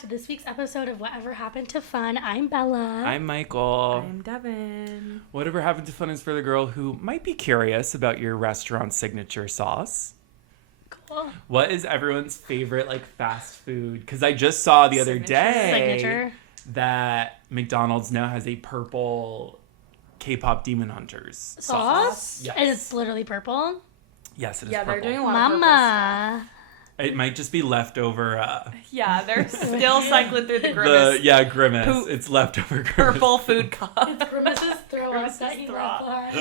to this week's episode of Whatever Happened to Fun. I'm Bella. I'm Michael. I'm Devin. Whatever Happened to Fun is for the girl who might be curious about your restaurant signature sauce. Cool. What is everyone's favorite, like, fast food? Because I just saw the other day that McDonald's now has a purple K-pop Demon Hunters sauce. Yes. And it's literally purple. Yes, it is yeah, purple. they're doing a lot of purple stuff. It might just be leftover. Yeah, they're still cycling through the Grimace. Grimace. Poop. It's leftover Grimace. Purple food cup. It's Grimace's throw up that you love.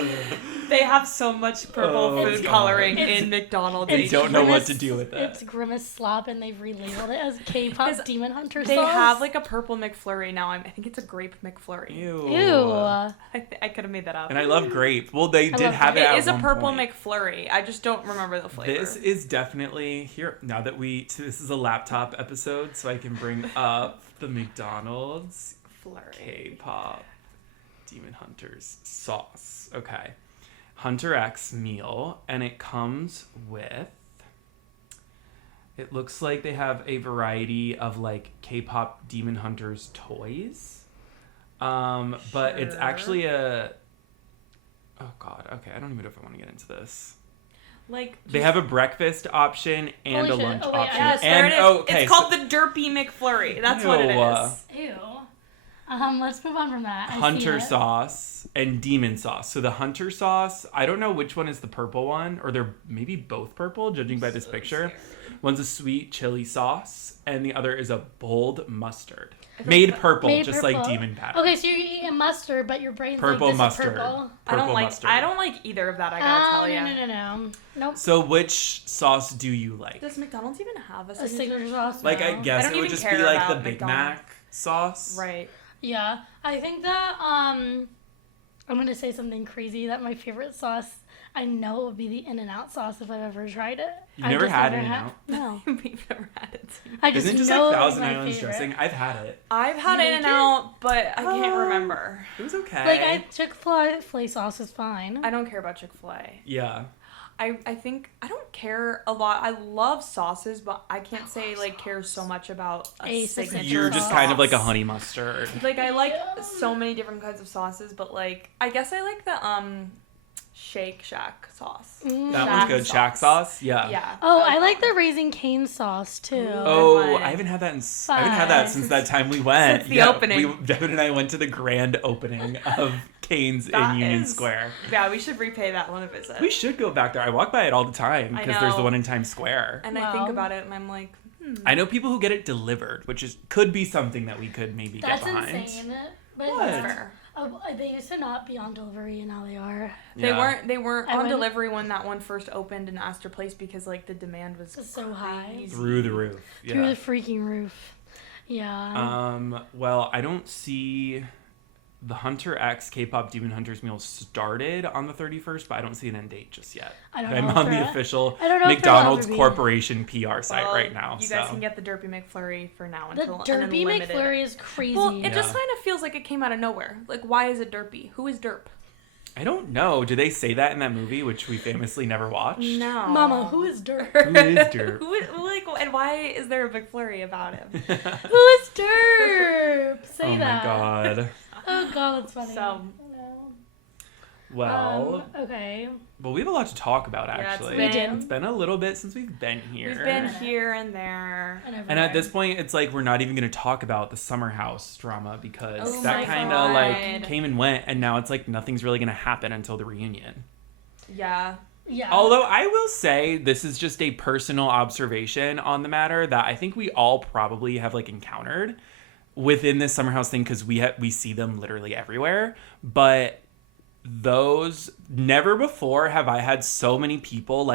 They have so much purple food coloring in McDonald's. They don't know what to do with it. It's Grimace slop, and they've relabeled it as K-pop Demon Hunter sauce. They have like a purple McFlurry now. I think it's a grape McFlurry. Ew. I could have made that up. And I love grape. Well, they did have it at one point. It is a purple McFlurry. I just don't remember the flavor. This is definitely here. Now that this is a laptop episode, so I can bring up the McDonald's Flurry. K-pop Demon Hunters sauce. Okay. Hunter X meal, and it comes with, it looks like they have a variety of like K-pop Demon Hunters toys. But it's actually oh god, okay, I don't even know if I want to get into this. Like they have a breakfast option and a lunch option. Yes, there it is. Okay, it's called the Derpy McFlurry. That's what it is. Ew. Let's move on from that. Hunter sauce and demon sauce. So the Hunter sauce, I don't know which one is the purple one, or they're maybe both purple, judging by this picture. One's a sweet chili sauce, and the other is a bold mustard. Made purple, like demon pattern. Okay, so you're eating mustard, but your brain's purple like, this mustard. Is purple. I don't like either of that, I gotta tell you. No. Nope. So which sauce do you like? Does McDonald's even have a signature sauce? Like, no. I guess it would just be like the Big Mac sauce. Right. Yeah. I think that, I'm going to say something crazy that my favorite sauce, I know it would be the In-N-Out sauce if I've ever tried it. You've never had In-N-Out? No. We've never had it. I just Isn't it just know like Thousand my Islands favorite. dressing? I've had it. I've had In-N-Out, but I can't remember. It was okay. Like, Chick-fil-A sauce is fine. I don't care about Chick-fil-A. Yeah. I think I don't care a lot. I love sauces, but I can't say care so much about a signature. You're just kind of like a honey mustard. Like I like so many different kinds of sauces, but like I guess I like the Shake Shack sauce. That one's good. Shack sauce? Yeah. Yeah. Oh, I like the Raisin Cane sauce too. Oh, I haven't had that since that time we went. Since the opening. Devin and I went to the grand opening of Cane's in Union Square. Yeah, we should repay that one a visit. We should go back there. I walk by it all the time because there's the one in Times Square. And I think about it and I'm like, I know people who get it delivered, which could be something that we could maybe get behind. That's insane. But that's fair. They used to not be on delivery, and now they are. Yeah. They weren't on delivery when that one first opened in Astor Place because the demand was so high through the roof. Yeah. Through the freaking roof. Yeah. Well, I don't see the Hunter X K-pop Demon Hunters meal started on the 31st, but I don't see an end date just yet. I'm on the official McDonald's Corporation PR site right now. You guys can get the Derpy McFlurry for now until the Derpy McFlurry is crazy. Well, it just kind of feels like it came out of nowhere. Like, why is it Derpy? Who is Derp? I don't know. Do they say that in that movie, which we famously never watched? No. Mama, who is Derp? Who is Derp? And why is there a McFlurry about him? Who is Derp? Say that. Oh my god. Oh god, that's funny. So, well, okay. Well, we have a lot to talk about, actually. It's been a little bit since we've been here. We've been here and there. And at this point, it's like we're not even going to talk about the Summer House drama because that kind of came and went, and now it's like nothing's really going to happen until the reunion. Yeah. Yeah. Although I will say this is just a personal observation on the matter that I think we all probably have encountered within this Summer House thing because we see them literally everywhere, but those never before have I had so many people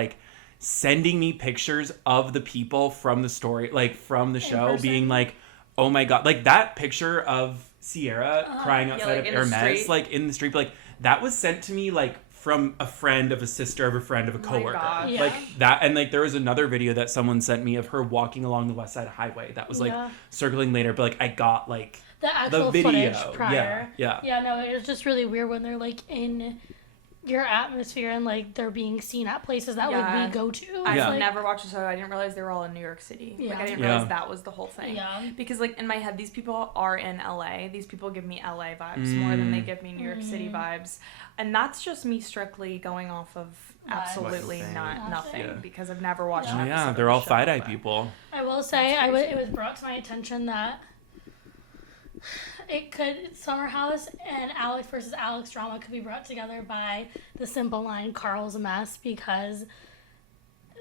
sending me pictures of the people from the story, from the show, being like, oh my god, that picture of Sierra crying outside of Hermes, in the street, that was sent to me from a friend of a sister of a friend of a coworker. Yeah. That, and there was another video that someone sent me of her walking along the West Side Highway that was circling later, but I got the actual video footage prior. Yeah. Yeah, no, it was just really weird when they're in your atmosphere and like they're being seen at places that like we go to. I've never watched the show. I didn't realize they were all in New York City. Yeah. Like I didn't realize that was the whole thing. Yeah. Because like in my head, these people are in LA. These people give me LA vibes more than they give me New York City vibes, and that's just me strictly going off of absolutely nothing because I've never watched. An episode of they're the all show, FIDE but people. I will say it was brought to my attention that Summer House and Alex versus Alex drama could be brought together by the simple line, Carl's a mess, because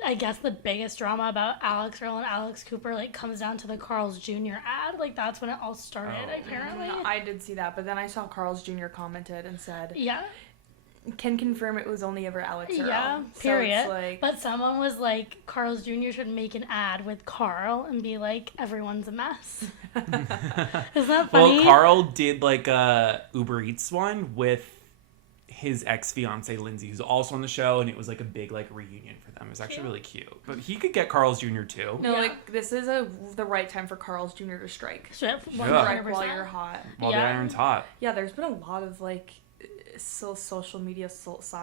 I guess the biggest drama about Alix Earle and Alex Cooper like comes down to the Carl's Jr. ad. Like that's when it all started, apparently. I did see that, but then I saw Carl's Jr. commented and said, yeah, can confirm it was only ever Alix Earle. Yeah, period. So like, but someone was like, Carl's Jr. should make an ad with Carl and be like, everyone's a mess. Isn't that funny? Well, Carl did like a Uber Eats one with his ex-fiance Lindsay, who's also on the show, and it was like a big like reunion for them. It was actually really cute. But he could get Carl's Jr. too. No, like this is the right time for Carl's Jr. to strike. Strike while you're hot. While the iron's hot. Yeah, there's been a lot of like social media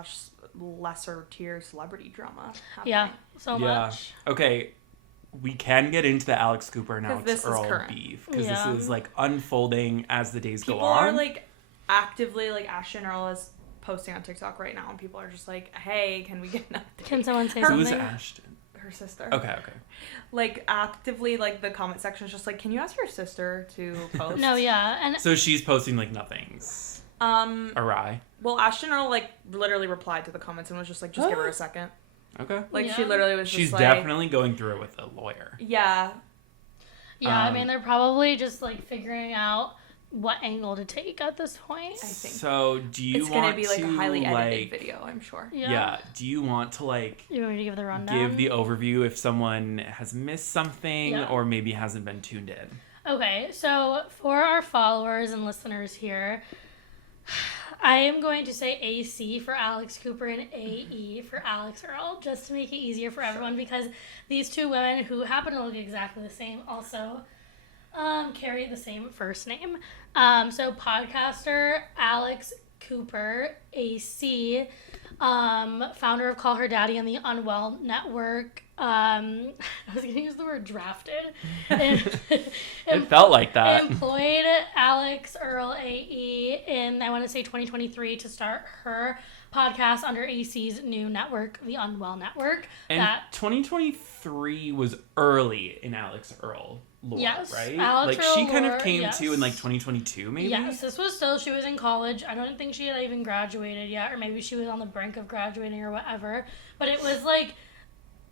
/ lesser tier celebrity drama happening. Yeah, so much. Okay, we can get into the Alex Cooper and Alex Earle current. beef because this is like unfolding as the days go on. People are like actively like Ashton Earle is posting on TikTok right now, and people are just like, "Hey, can we get an update?" Can someone say something? Who's Ashton? Her sister. Okay. Like actively, like the comment section is just like, "Can you ask your sister to post?" No, yeah, and so she's posting like nothings. Awry. Well, Ashton Earle like literally replied to the comments and was just like, "Just give her a second." Okay. Like she literally was. She's just definitely going through it with a lawyer. Yeah. Yeah, I mean they're probably just like figuring out what angle to take at this point. I think. So do you it's want gonna be like a highly edited like, video, I'm sure. Yeah. Do you want to like you want me to give the rundown? give the overview if someone has missed something or maybe hasn't been tuned in? Okay, so for our followers and listeners here, I am going to say AC for Alex Cooper and AE for Alix Earle, just to make it easier for everyone, because these two women who happen to look exactly the same also carry the same first name. So podcaster Alex Cooper, AC, founder of Call Her Daddy and the Unwell Network. I was going to use the word drafted. It felt like that. Employed Alix Earle AE in, I want to say 2023, to start her podcast under AC's new network, the Unwell Network. And 2023 was early in Alix Earle lore, right? Alix like Earle she kind lore, of came to in like 2022, maybe? Yes, this was still, she was in college. I don't think she had even graduated yet, or maybe she was on the brink of graduating or whatever. But it was like,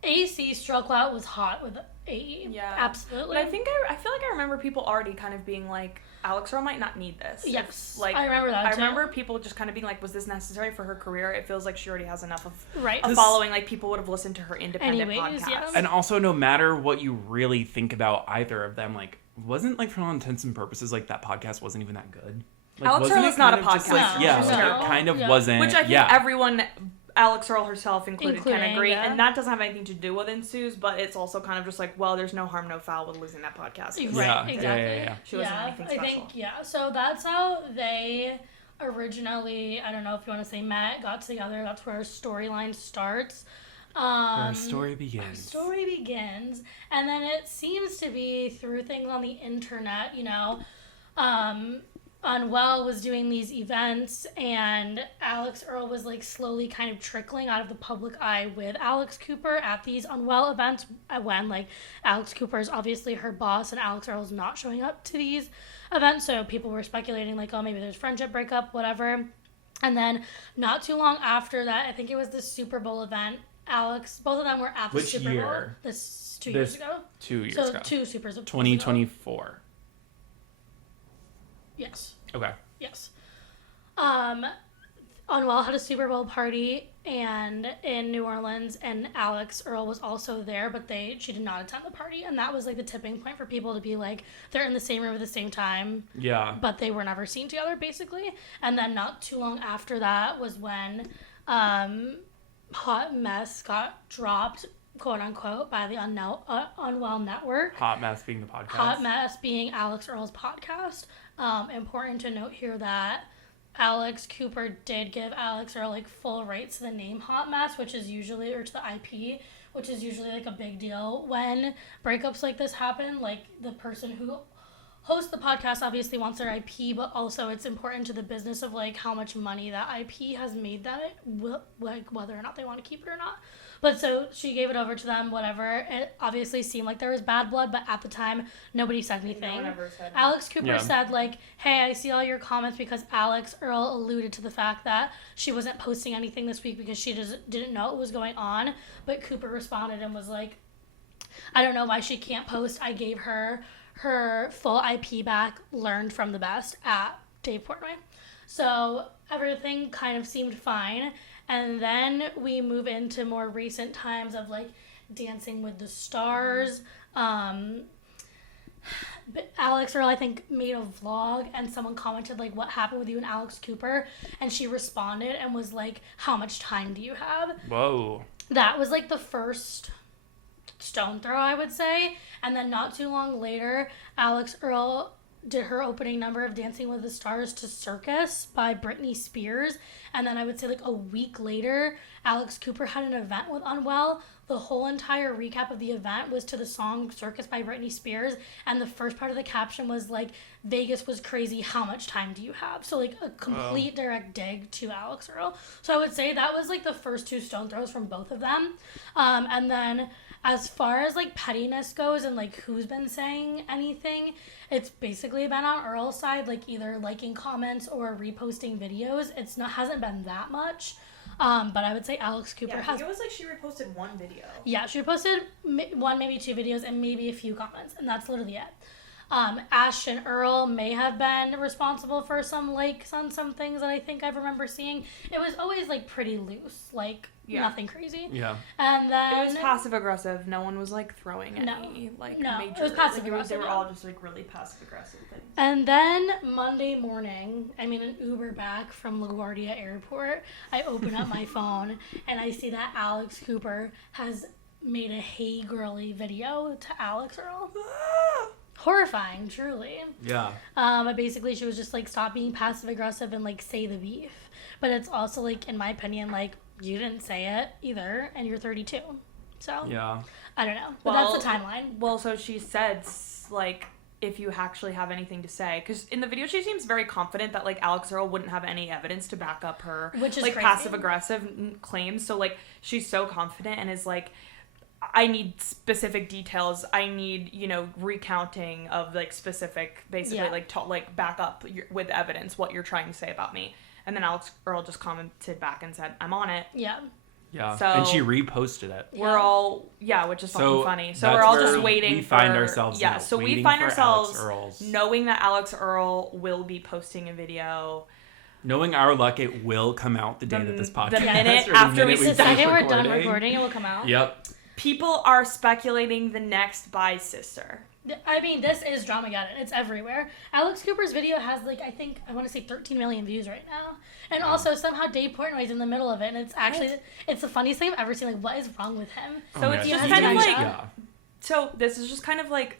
AC struck out was hot with AE. Yeah. Absolutely. But I feel like I remember people already kind of being like, Alix Earle might not need this. Yes. Like I remember that too. I remember people just kind of being like, was this necessary for her career? It feels like she already has enough of right. a following. Like people would have listened to her independent podcast. Yeah. And also, no matter what you really think about either of them, like, wasn't like for all intents and purposes, like that podcast wasn't even that good. Like, Alix Earle is not a podcast. It kind of wasn't. Which I think everyone, Alix Earle herself included, can agree. Yeah. And that doesn't have anything to do with ensues, but it's also kind of just like, well, there's no harm, no foul with losing that podcast. Right, exactly. Yeah. She wasn't anything special. I think, so that's how they originally, I don't know if you want to say met, got together. That's where our storyline starts. Where our story begins. And then it seems to be through things on the internet, you know, Unwell was doing these events, and Alix Earle was like slowly kind of trickling out of the public eye with Alex Cooper at these Unwell events, when like Alex Cooper is obviously her boss and Alix Earle's not showing up to these events, so people were speculating like, oh, maybe there's friendship breakup, whatever. And then not too long after that, I think it was the Super Bowl event, both of them were at the Super Bowl. Which year? This 2 years ago. 2 years ago. So 2 Super Bowls 2024. Yes. Okay. Yes. Unwell had a Super Bowl party and in New Orleans, and Alix Earle was also there, but she did not attend the party, and that was like the tipping point for people to be like, they're in the same room at the same time. Yeah. But they were never seen together, basically. And then not too long after that was when Hot Mess got dropped, quote unquote, by the Unwell Network. Hot Mess being the podcast. Hot Mess being Alix Earle's podcast. Important to note here that Alex Cooper did give Alix Earle like full rights to the name Hot Mess, which is usually, or to the IP, which is usually like a big deal when breakups like this happen. Like the person who hosts the podcast obviously wants their IP, but also it's important to the business of like how much money that IP has made that, like whether or not they want to keep it or not. But so she gave it over to them, whatever. It obviously seemed like there was bad blood, but at the time, nobody said anything. No one ever said Alex Cooper said, like, hey, I see all your comments because Alix Earle alluded to the fact that she wasn't posting anything this week because she didn't know what was going on. But Cooper responded and was like, I don't know why she can't post. I gave her full IP back, learned from the best at Dave Portnoy. So everything kind of seemed fine. And then we move into more recent times of, like, Dancing with the Stars. But Alix Earle, I think, made a vlog, and someone commented, like, what happened with you and Alex Cooper? And she responded and was like, how much time do you have? Whoa. That was, like, the first stone throw, I would say. And then not too long later, Alix Earle did her opening number of Dancing with the Stars to Circus by Britney Spears. And then I would say like a week later, Alex Cooper had an event with Unwell. The whole entire recap of the event was to the song Circus by Britney Spears. And the first part of the caption was like, Vegas was crazy, how much time do you have? So like a complete direct dig to Alix Earle. So I would say that was like the first two stone throws from both of them. And then as far as like pettiness goes and like who's been saying anything, it's basically been on Earl's side, like either liking comments or reposting videos. Hasn't been that much. But I would say Alex Cooper has. I think it was like she reposted one video. Yeah, she reposted one, maybe two videos and maybe a few comments, and that's literally it. Ashton Earle may have been responsible for some likes on some things that I think I remember seeing. It was always like pretty loose, like nothing crazy. Yeah. And then it was passive aggressive. No one was like throwing any major. It was passive aggressive. They were all just like really passive aggressive things. And then Monday morning, I'm in an Uber back from LaGuardia Airport. I open up my phone and I see that Alex Cooper has made a Hey Girly video to Alix Earle. Horrifying, truly. Yeah. But basically she was just like, stop being passive aggressive and like say the beef. But it's also like, in my opinion, like you didn't say it either and you're 32. So yeah, I don't know. But that's the timeline. Well, so she said like, if you actually have anything to say, because in the video she seems very confident that like Alix Earle wouldn't have any evidence to back up her like passive aggressive claims. So like she's so confident and is like, I need specific details. I need, recounting of like specific, basically like back up with evidence what you're trying to say about me. And then Alix Earle just commented back and said, I'm on it. Yeah. Yeah. So, and she reposted it. We're all, which is fucking funny. So we're all just waiting we find ourselves. Yeah. So we find ourselves knowing that Alix Earle will be posting a video. Knowing our luck, it will come out the day that this podcast. The minute after the second we're done recording, it will come out. Yep. People are speculating the next Bi sister. I mean, this is Dramageddon. It's everywhere. Alex Cooper's video has, like, I want to say 13 million views right now. And also, somehow Dave Portnoy's in the middle of it. And it's actually, it's the funniest thing I've ever seen. Like, what is wrong with him? So it's just kind of like, so this is just kind of like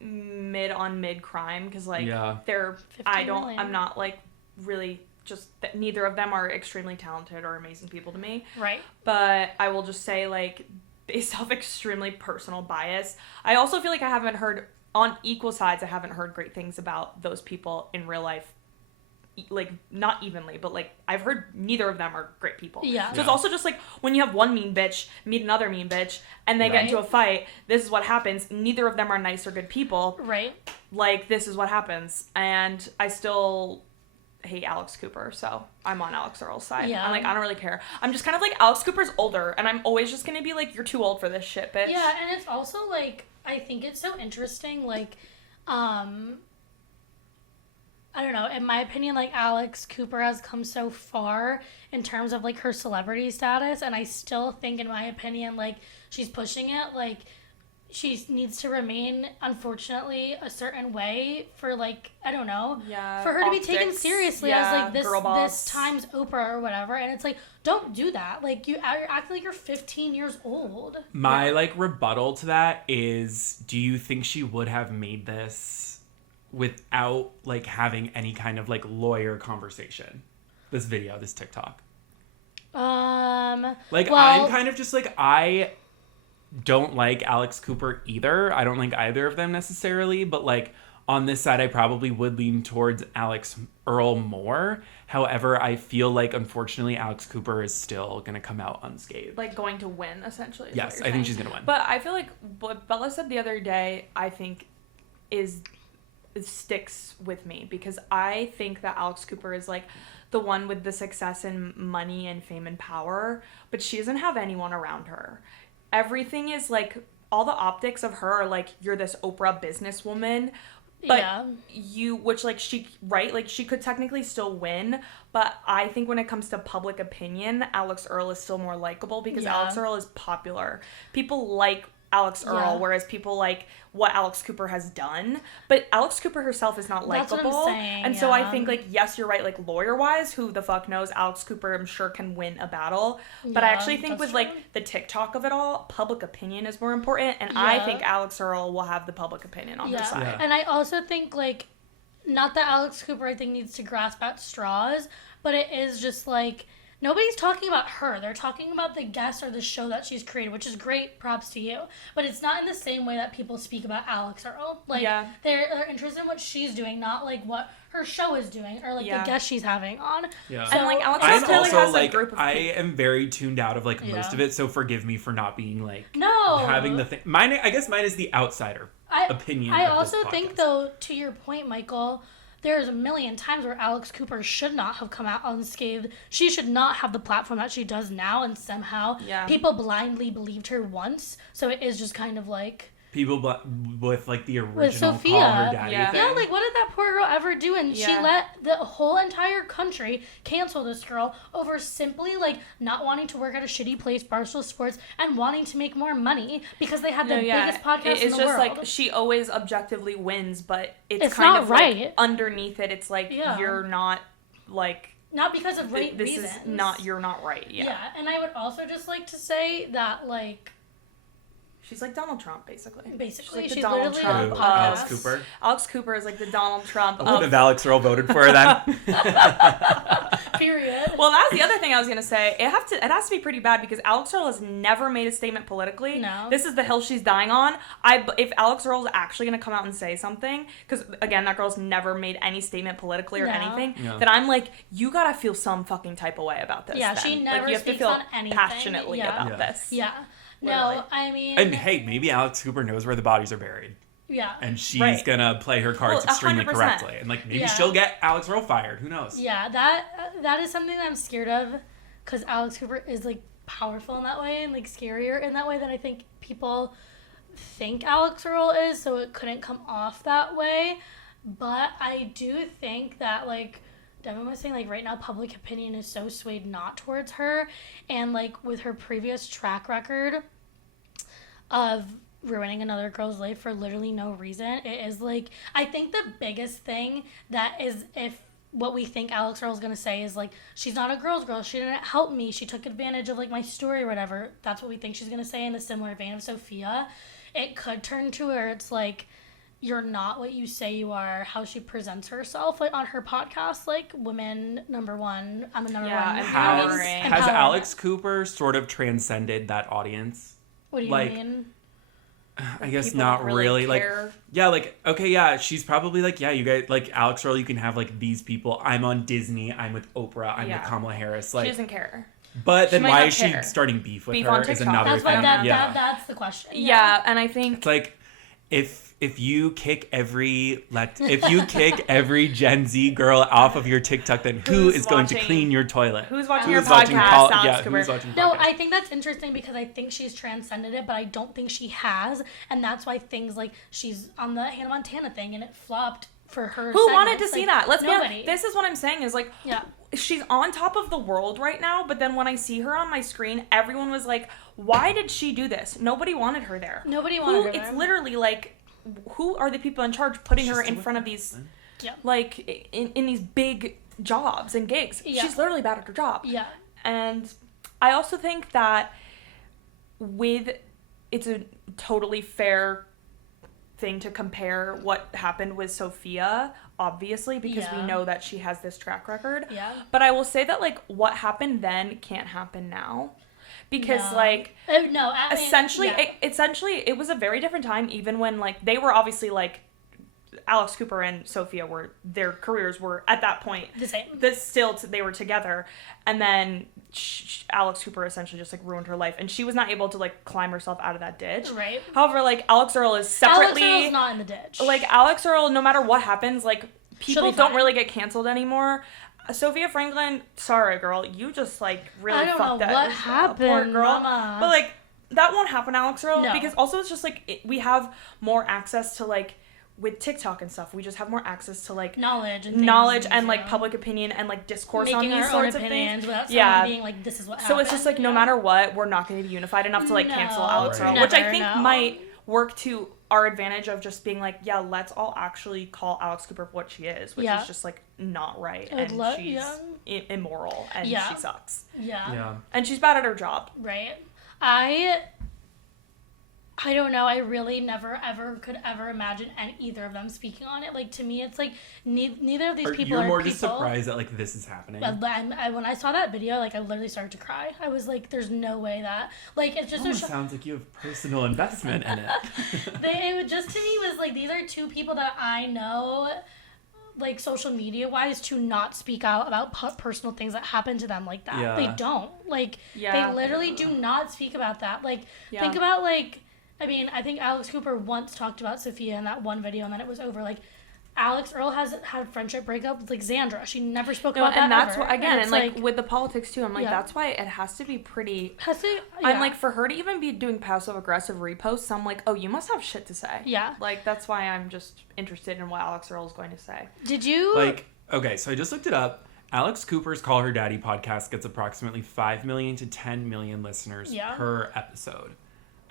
mid crime. Because, like, they're, I'm not, like, really just, neither of them are extremely talented or amazing people to me. Right. But I will just say, like, based off extremely personal bias, I also feel like I haven't heard, on equal sides, I haven't heard great things about those people in real life, like, not evenly, but, like, I've heard neither of them are great people. Yeah. So it's also just, like, when you have one mean bitch meet another mean bitch, and they get into a fight, this is what happens. Neither of them are nice or good people. Right. Like, this is what happens. And I still hate Alex Cooper, so I'm on Alix Earle's side. Yeah. I'm like, I don't really care. I'm just kind of like, Alex Cooper's older, and I'm always just gonna be like, you're too old for this shit, bitch. Yeah, and it's also like, I think it's so interesting, like, I don't know, in my opinion, like, Alex Cooper has come so far in terms of, like, her celebrity status, and I still think, in my opinion, like, she's pushing it, like, she needs to remain, unfortunately, a certain way for, like, I don't know, for her to be taken seriously as, like, this time's Oprah or whatever. And it's like, don't do that. Like, you're acting like you're 15 years old. My, like, rebuttal to that is, do you think she would have made this without, like, having any kind of, like, lawyer conversation? this video, this TikTok? Like, I'm kind of just like, I don't like Alex Cooper either. I don't like either of them necessarily, but like on this side, I probably would lean towards Alix Earle more. However, I feel like unfortunately Alex Cooper is still gonna come out unscathed. Like going to win, essentially. Yes, I think she's gonna win. But I feel like what Bella said the other day, I think it sticks with me, because I think that Alex Cooper is like the one with the success and money and fame and power, but she doesn't have anyone around her. Everything is like, all the optics of her are like, you're this Oprah businesswoman, but which like she, right? Like she could technically still win, but I think when it comes to public opinion, Alix Earle is still more likable, because Alix Earle is popular. People like Alix Earle, whereas people like what Alex Cooper has done, but Alex Cooper herself is not likable. That's what I'm saying, and so I think like, yes, you're right, like lawyer wise, who the fuck knows, Alex Cooper I'm sure can win a battle, but I actually think with like the TikTok of it all, public opinion is more important, and I think Alix Earle will have the public opinion on her side. And I also think like, not that Alex Cooper I think needs to grasp at straws, but it is just like, nobody's talking about her. They're talking about the guest or the show that she's created, which is great. Props to you. But it's not in the same way that people speak about Alix Earle. Like, they're interested in what she's doing, not like what her show is doing or like the guest she's having on. Yeah. So, and like Alex Earle clearly has a group of people. I am very tuned out of like most of it, so forgive me for not being like having the thing. I guess mine is the outsider opinion. I also think though, to your point, Michael, there's a million times where Alex Cooper should not have come out unscathed. She should not have the platform that she does now, and somehow people blindly believed her once. So it is just kind of like... People with like the original call her daddy thing. Yeah, like what did that poor girl ever do? And she let the whole entire country cancel this girl over simply like not wanting to work at a shitty place, Barstool Sports, and wanting to make more money because they had the biggest podcast in the world. It's just like she always objectively wins, but it's kind of right. Like underneath it, it's like you're not like... Not because of right reasons. This is not, you're not right. Yeah, and I would also just like to say that like... She's like Donald Trump, basically. Basically, she's she's like the Donald Trump of Alex Cooper. Alex Cooper is like the Donald Trump. I would have Alix Earle voted for her then. Period. Well, that's the other thing I was gonna say. It has to be pretty bad because Alix Earle has never made a statement politically. No. This is the hill she's dying on. If Alix Earle is actually gonna come out and say something, because again, that girl's never made any statement politically or anything, then I'm like, you gotta feel some fucking type of way about this. Yeah, then. she never like, you have speaks to feel on anything passionately about this. Yeah. Literally. No, I mean... And hey, maybe Alex Cooper knows where the bodies are buried. Yeah. And she's gonna play her cards extremely 100%. correctly. And like maybe she'll get Alix Earle fired. Who knows? Yeah, that is something that I'm scared of, because Alex Cooper is like powerful in that way and like scarier in that way than I think people think Alix Earle is, so it couldn't come off that way. But I do think that like Devin was saying, like right now public opinion is so swayed not towards her, and like with her previous track record of ruining another girl's life for literally no reason, it is like, I think the biggest thing that is, if what we think Alix Earle is going to say is like, she's not a girl's girl, she didn't help me, she took advantage of like my story or whatever, that's what we think she's going to say in the similar vein of Sophia. It could turn to where it's like, you're not what you say you are, how she presents herself like on her podcast, like women number one, I'm a number one. Has Alex Cooper sort of transcended that audience? What do you mean? I guess not really. Like, yeah, like, okay, yeah, she's probably like, yeah, you guys, like, Alix Earle, you can have, like, these people. I'm on Disney. I'm with Oprah. I'm with Kamala Harris. Like, she doesn't care. But then why is she starting beef with her is another thing. That's the question. Yeah, and I think... It's like, if you kick every Gen Z girl off of your TikTok, then who is going to clean your toilet? Who's watching your podcast? Who's watching No, I think that's interesting because I think she's transcended it, but I don't think she has, and that's why things like she's on the Hannah Montana thing and it flopped for her. Who wanted to see that? Let's nobody. be honest. This is what I'm saying is like, she's on top of the world right now, but then when I see her on my screen, everyone was like, why did she do this? Nobody wanted her there. Nobody wanted her there. It's literally like, who are the people in charge putting her in front of these, like, in these big jobs and gigs? Yeah. She's literally bad at her job. Yeah. And I also think that it's a totally fair thing to compare what happened with Sophia obviously, because we know that she has this track record. Yeah. But I will say that, like, what happened then can't happen now. Because, essentially, it was a very different time, even when, like, they were obviously, like, Alex Cooper and Sophia their careers were, at that point, the same. They were together. And then Alex Cooper essentially just, like, ruined her life. And she was not able to, like, climb herself out of that ditch. Right. However, like, Alix Earle is separately... Alix Earle's not in the ditch. Like, Alix Earle, no matter what happens, like, people don't really get canceled anymore. Sophia Franklin, sorry, girl, you just, like, really fucked that. I don't know what happened, poor girl. Mama. But, like, that won't happen, Alix Earle. No. Because also it's just, like, we have more access to, like, with TikTok and stuff, we just have more access to, like, knowledge and like public opinion and, like, discourse on these sorts of things without someone being like, this is what happened. So it's just like, no matter what, we're not going to be unified enough to, like, cancel Alix Earle, which I think might work to our advantage of just being like, yeah, let's all actually call Alex Cooper for what she is, which is just, like, not right, and she's immoral, and she sucks. Yeah. And she's bad at her job. Right. I don't know. I really never, ever could ever imagine either of them speaking on it. Like, to me, it's like neither of these people are You're more people. just surprised that, like, this is happening. When I saw that video, like, I literally started to cry. I was like, there's no way that... Like, it's just... sounds like you have personal investment in it. It just, to me, was like, these are two people that I know... like, social media-wise, to not speak out about personal things that happen to them like that. Yeah. They don't. Like, they literally do not speak about that. Like, think about, like... I mean, I think Alex Cooper once talked about Sophia in that one video, and then it was over. Like, Alix Earle has had a friendship breakup with, like, Xandra. She never spoke about that, and that's ever. Why, again, and like, with the politics, too, I'm like, that's why it has to be pretty... I'm like, for her to even be doing passive-aggressive reposts, I'm like, oh, you must have shit to say. Yeah. Like, that's why I'm just interested in what Alix Earle is going to say. Did you... Like, okay, so I just looked it up. Alex Cooper's Call Her Daddy podcast gets approximately 5 million to 10 million listeners per episode.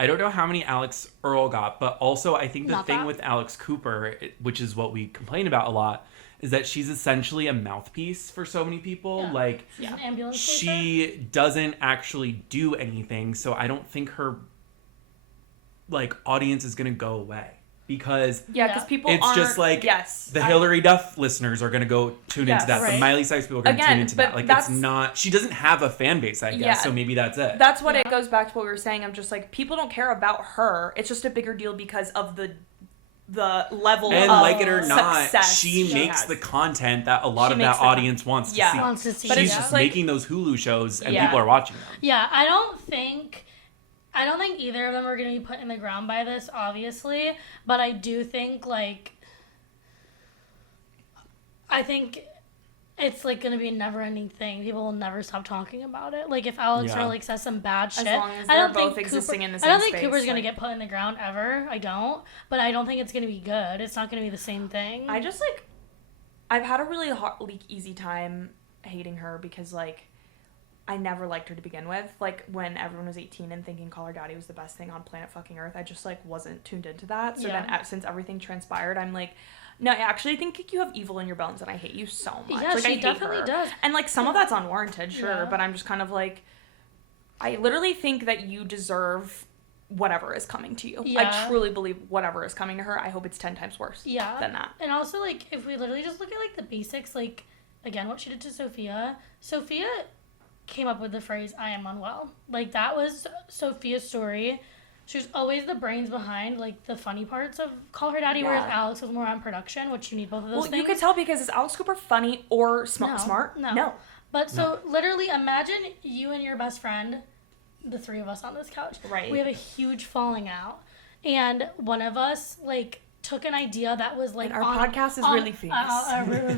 I don't know how many Alix Earle got, but also I think the thing with Alex Cooper, which is what we complain about a lot, is that she's essentially a mouthpiece for so many people. Yeah. Like, She's an ambulance she doesn't actually do anything, so I don't think her, like, audience is going to go away. Because people it's just like the Hillary Duff listeners are going to go tune into that. The Miley Cyrus people are going to tune into that. Like, it's not, she doesn't have a fan base, I guess, so maybe that's it. That's what it goes back to what we were saying. I'm just like, people don't care about her. It's just a bigger deal because of the level and of like it or not, success she makes the content that a lot of that audience wants to see. But she's just making those Hulu shows and people are watching them. Yeah, I don't think either of them are going to be put in the ground by this, obviously. But I do think, like... I think it's, like, going to be a never-ending thing. People will never stop talking about it. Like, if Alix Earle, like, says some bad shit... As long as they're both existing in the same space. I don't think Cooper's going to get put in the ground ever. I don't. But I don't think it's going to be good. It's not going to be the same thing. I just, like... I've had a really easy time hating her because, like... I never liked her to begin with. Like, when everyone was 18 and thinking Call Her Daddy was the best thing on planet fucking Earth, I just, like, wasn't tuned into that. So then, since everything transpired, I'm like, no, I actually think you have evil in your bones and I hate you so much. Yeah, like, she definitely does. And, like, some of that's unwarranted, sure, but I'm just kind of like, I literally think that you deserve whatever is coming to you. Yeah. I truly believe whatever is coming to her, I hope it's 10 times worse than that. And also, like, if we literally just look at, like, the basics, like, again, what she did to Sophia came up with the phrase, I am unwell. Like, that was Sophia's story. She was always the brains behind, like, the funny parts of Call Her Daddy, whereas Alix was more on production, which you need both of those things. Well, you could tell because is Alix Cooper funny or smart? No. But so, literally, imagine you and your best friend, the three of us on this couch. Right. We have a huge falling out. And one of us, like, took an idea that was like... And our podcast is really famous.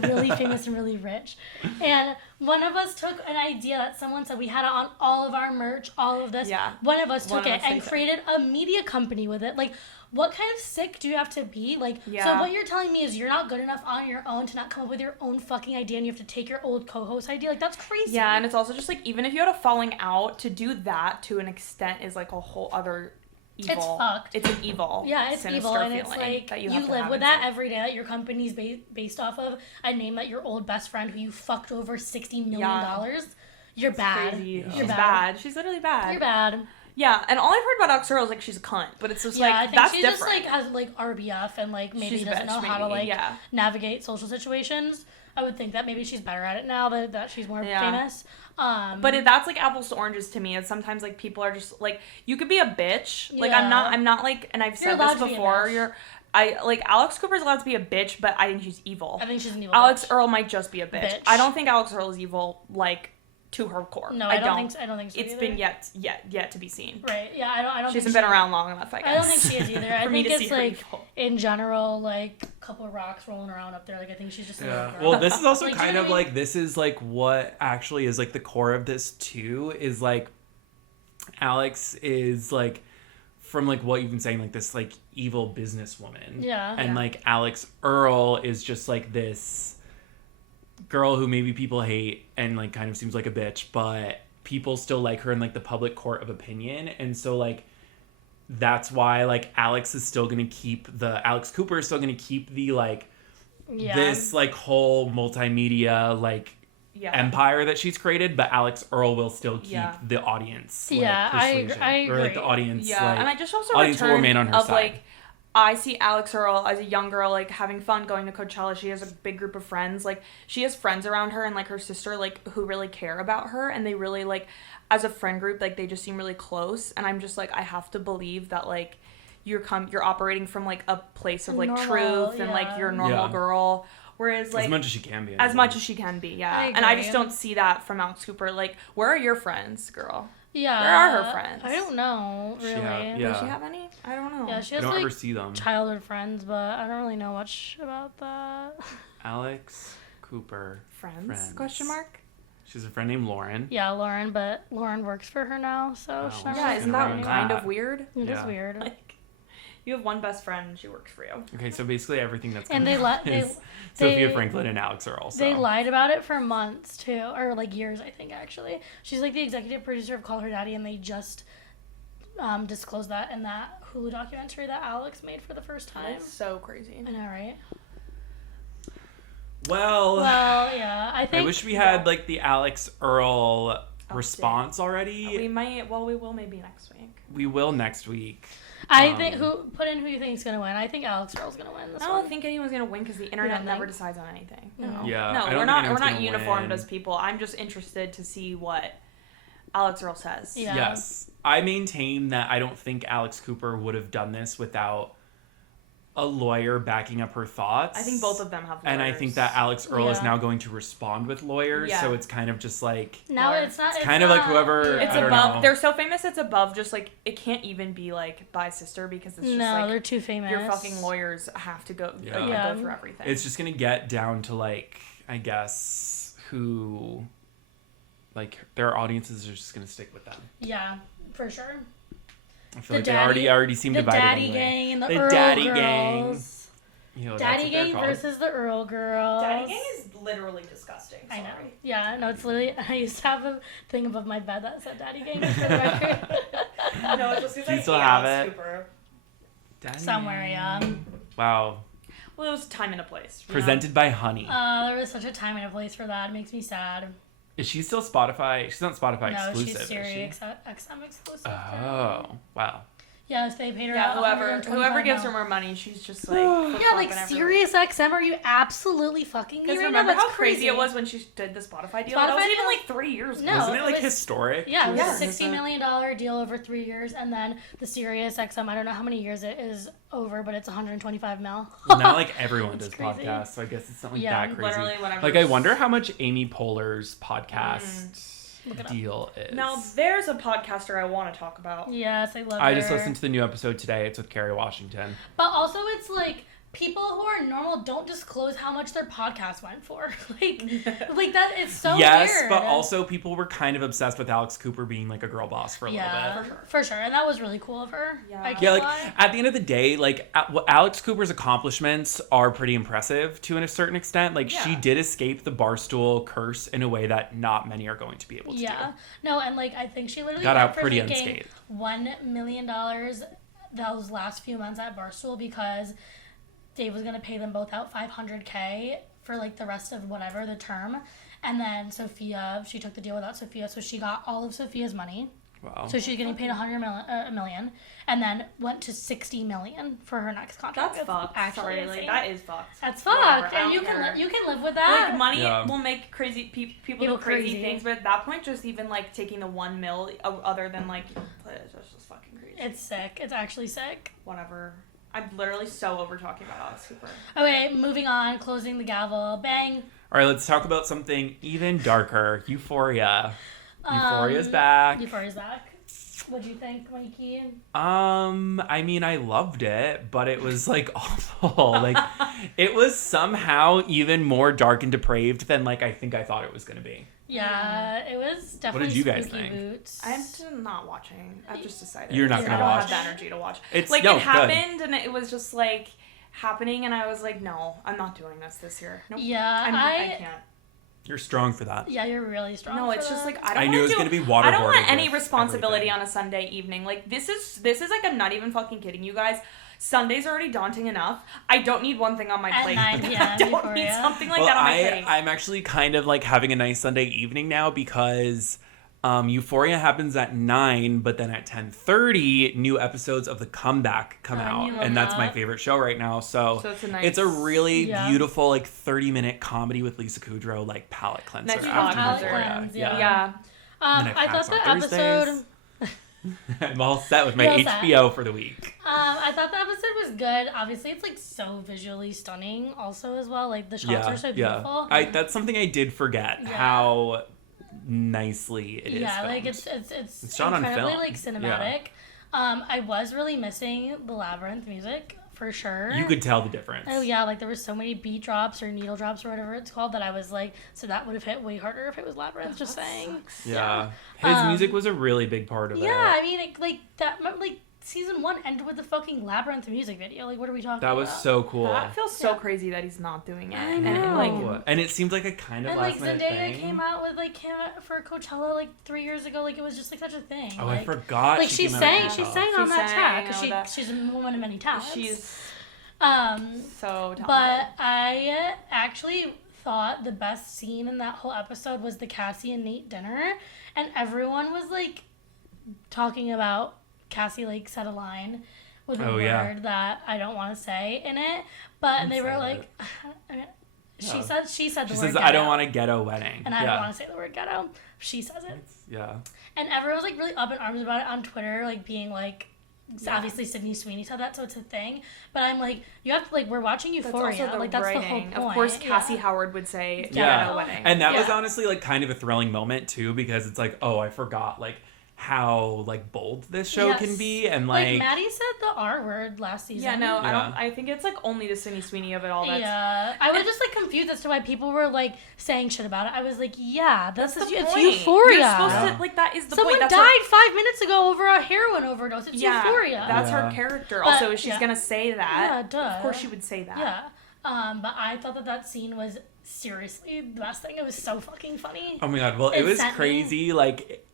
Really famous and really rich. And one of us took an idea that someone said, we had it on all of our merch, all of this. Yeah. One of us took it and created a media company with it. Like, what kind of sick do you have to be? Like, so what you're telling me is you're not good enough on your own to not come up with your own fucking idea and you have to take your old co-host idea? Like, that's crazy. Yeah, and it's also just like, even if you had a falling out, to do that to an extent is like a whole other... evil. It's fucked. It's an evil. Yeah, it's evil, and it's like that you live with that every day. That your company's based off of a name that your old best friend who you fucked over $60 million. You're bad. Crazy. She's bad. She's literally bad. You're bad. Yeah, and all I've heard about Alex Earle is like she's a cunt, but it's just like I think that's she different. just like has like RBF and like maybe She's a doesn't bitch, know how to maybe, like navigate social situations. I would think that maybe she's better at it now that she's more famous. But that's like apples to oranges to me. It's sometimes like people are just like, you could be a bitch. Like I'm not like, and I've said this before. Alex Cooper's allowed to be a bitch, but I think she's evil. I think she's an evil Alex bitch. Earle might just be a bitch. I don't think Alex Earle is evil, like, to her core. No, I don't think so. It's either. been yet to be seen. Right? Yeah, I don't. She hasn't been around long enough. I guess. I don't think she is either. I think it's like evil. in general, like a couple of rocks rolling around up there. Like I think she's just a little girl. Well, this is also like, kind of like this is like what actually is like the core of this too. Is like Alex is like from like what you've been saying, like this like evil businesswoman. Yeah. And like Alix Earle is just like this girl who maybe people hate and like kind of seems like a bitch, but people still like her in like the public court of opinion. And so like that's why like Alex Cooper is still gonna keep the like this like whole multimedia like empire that she's created, but Alix Earle will still keep the audience. I agree. Or like the audience. Yeah, like, and I just also audience will remain on her side. Like, I see Alix Earle as a young girl, like, having fun going to Coachella. She has a big group of friends. Like, she has friends around her and, like, her sister, like, who really care about her. And they really, like, as a friend group, like, they just seem really close. And I'm just, like, I have to believe that, like, you're operating from, like, a place of, like, truth and, like, you're a normal girl. Whereas, like... As much as she can be. As much as she can be, yeah. And I just don't see that from Alix Cooper. Like, where are your friends, girl? Yeah. Where are her friends? I don't know, really. Does she have any? I don't know. Yeah, she has, I don't like, ever see them. childhood friends, but I don't really know much about that. Alix Cooper. Friends? Question mark? She has a friend named Lauren. Yeah, Lauren, but Lauren works for her now, so she's not really isn't that kind of weird? It is weird. Like, you have one best friend and she works for you. Okay, so basically everything that's and is Sophia Franklin and Alix Earle. So. They lied about it for months too, or like years, I think actually. She's like the executive producer of Call Her Daddy, and they just disclosed that in that Hulu documentary that Alex made for the first time. That's so crazy. I know, right? Well, yeah, I think. I wish we had like the Alix Earle response already. We might. Well, we will maybe next week. We will next week. I think who you think is gonna win. I think Alix Earle's gonna win this one. I don't think anyone's gonna win because the internet never decides on anything. No. Yeah. No, we're not uniformed as people. I'm just interested to see what Alix Earle says. Yeah. Yes, I maintain that I don't think Alix Cooper would have done this without a lawyer backing up her thoughts. I think both of them have lawyers. And I think that Alix Earle is now going to respond with lawyers, so it's kind of just like... Now it's not... It's kind of like whoever... It's above... They're so famous, it's above just like... It can't even be like by sister because it's just like... No, they're too famous. Your fucking lawyers have to go, go through everything. It's just going to get down to like, I guess, who... Like, their audiences are just going to stick with them. Yeah, for sure. I feel like they already seem divided. The daddy gang and the Earle daddy girls. Gang. You know, daddy gang versus the Earle girls. Daddy gang is literally disgusting. Sorry. I know. Yeah, no, it's literally... I used to have a thing above my bed that said daddy gang for the record. No, it's just because you still have it? Daddy somewhere, yeah. Wow. Well, it was a time and a place. Presented by Honey. There was such a time and a place for that. It makes me sad. Is she still Spotify? She's not Spotify exclusive. No, she's Sirius XM exclusive. Oh, wow. Yes, they paid her. Yeah, whoever gives her more money, she's just like yeah, like Sirius XM. Are you absolutely fucking me? Because right remember now? how crazy it was when she did the Spotify deal? That was even like 3 years ago. No, wasn't it like historic? Yeah, it was a $60 million deal over 3 years, and then the Sirius XM. I don't know how many years it is over, but it's 125 mil. Well, now like everyone does podcasts, so I guess it's not like that crazy. Literally whatever. Like I wonder how much Amy Poehler's podcast deal is. Now there's a podcaster I want to talk about. Yes, I love her. I just listened to the new episode today. It's with Kerry Washington. But also it's like people who are normal don't disclose how much their podcast went for. like that it's so yes, weird. but also people were kind of obsessed with Alix Cooper being like a girl boss for a little bit. For sure. And that was really cool of her. Yeah, like at the end of the day, like Alix Cooper's accomplishments are pretty impressive to a certain extent. Like she did escape the Barstool curse in a way that not many are going to be able to do. No, and like I think she literally got out for pretty making unscathed. $1 million those last few months at Barstool because Dave was going to pay them both out $500K for like the rest of whatever the term. And then Sophia, she took the deal without Sophia, so she got all of Sophia's money. Wow. So she's getting paid $100 million, and then went to $60 million for her next contract. That's fucked. Actually, Sorry, like that is fucked. That's Whatever, fucked, I and don't care. you can live with that. Like money will make crazy people do crazy crazy. things, but at that point, just even like taking the $1 million, other than like, that's just fucking crazy. It's sick. It's actually sick. Whatever. I'm literally so over talking about Alix Cooper. Okay, moving on. Closing the gavel. Bang. All right, let's talk about something even darker. Euphoria. Euphoria's back. Euphoria's back. What'd you think, Mikey? I mean, I loved it, but it was like awful. Like, it was somehow even more dark and depraved than like I think I thought it was gonna be. Yeah, it was definitely. What did you guys spooky think? Boots. I'm not watching. I've just decided. You're not I gonna don't watch. have the energy to watch. It's like no, it happened, and it was just like happening, and I was like, no, I'm not doing this year. Nope. Yeah, I can't. You're strong for that. Yeah, you're really strong. No, it's for just that. like I knew it was gonna be waterboarded. I don't want any with responsibility everything. on a Sunday evening. Like this is like I'm not even fucking kidding you guys. Sunday's already daunting enough. I don't need one thing on my At plate. 9 p.m. I don't Euphoria. need something like that on my plate. I'm actually kind of like having a nice Sunday evening now because Euphoria happens at 9, but then at 10:30, new episodes of The Comeback come out, you love and that's my that. favorite show right now. So it's a nice, really Yeah. beautiful like 30-minute comedy with Lisa Kudrow, like palate cleanser Nice after palate Euphoria. cleanse, Yeah. yeah. And I've I had thought some the Thursdays. episode. I'm all set with my You're all set. HBO for the week. I thought the episode was good. Obviously, it's like so visually stunning, also as well. Like the shots are so beautiful. That's something I did forget Yeah. how nicely it is. Yeah, like filmed. it's shot on incredibly film. like cinematic. I was really missing the Labyrinth music for sure. You could tell the difference. Oh yeah, like there were so many beat drops or needle drops or whatever it's called that I was like, so that would have hit way harder if it was Labyrinth. Just saying. Yeah. His music was a really big part of it. Yeah, I mean, like that. Like season 1 ended with the fucking Labyrinth music video. Like, what are we talking about? That was so cool. That feels so crazy that he's not doing it. I And know. like And it seemed like a kind of And last like minute Zendaya thing. came out with like him for Coachella like 3 years ago. Like it was just like such a thing. Oh, like, I forgot. Like she came out sang, with she Coachella. sang on She that sang, track I because know that. she's a woman of many talents. she's But so talented. I actually thought the best scene in that whole episode was the Cassie and Nate dinner, and everyone was like talking about Cassie like said a line with a word that I don't want to say in it, but they were like, she said the She word says, ghetto, I don't want a ghetto wedding. and I don't want to say the word ghetto. She says it, Yeah. and everyone was like really up in arms about it on Twitter, like being like. Obviously, Sydney Sweeney said that, so it's a thing. But I'm like, you have to like, we're watching Euphoria. That's also like that's the whole writing. point. Of course, Cassie yeah. Howard would say, Yeah. "Ghetto wedding." And that was Yeah. honestly like kind of a thrilling moment too, because it's like, oh, I forgot like how like bold this show Yes. can be, and Like Maddie said the R word last season. Yeah, no, Yeah. I think it's like only the Sydney Sweeney of it all. That's, Yeah, I was just like confused as to why people were like saying shit about it. I was like, yeah, that's the it's point. Euphoria. You're supposed Yeah. to like that is the Someone point. That's died 5 minutes ago over a heroin overdose. It's Yeah, Euphoria. that's Yeah. her character. But, Also, if she's gonna say that, Yeah, duh. of course she would say that. Yeah. But I thought that scene was seriously the best thing. It was so fucking funny. oh my god, well, it was sent me- crazy. Like,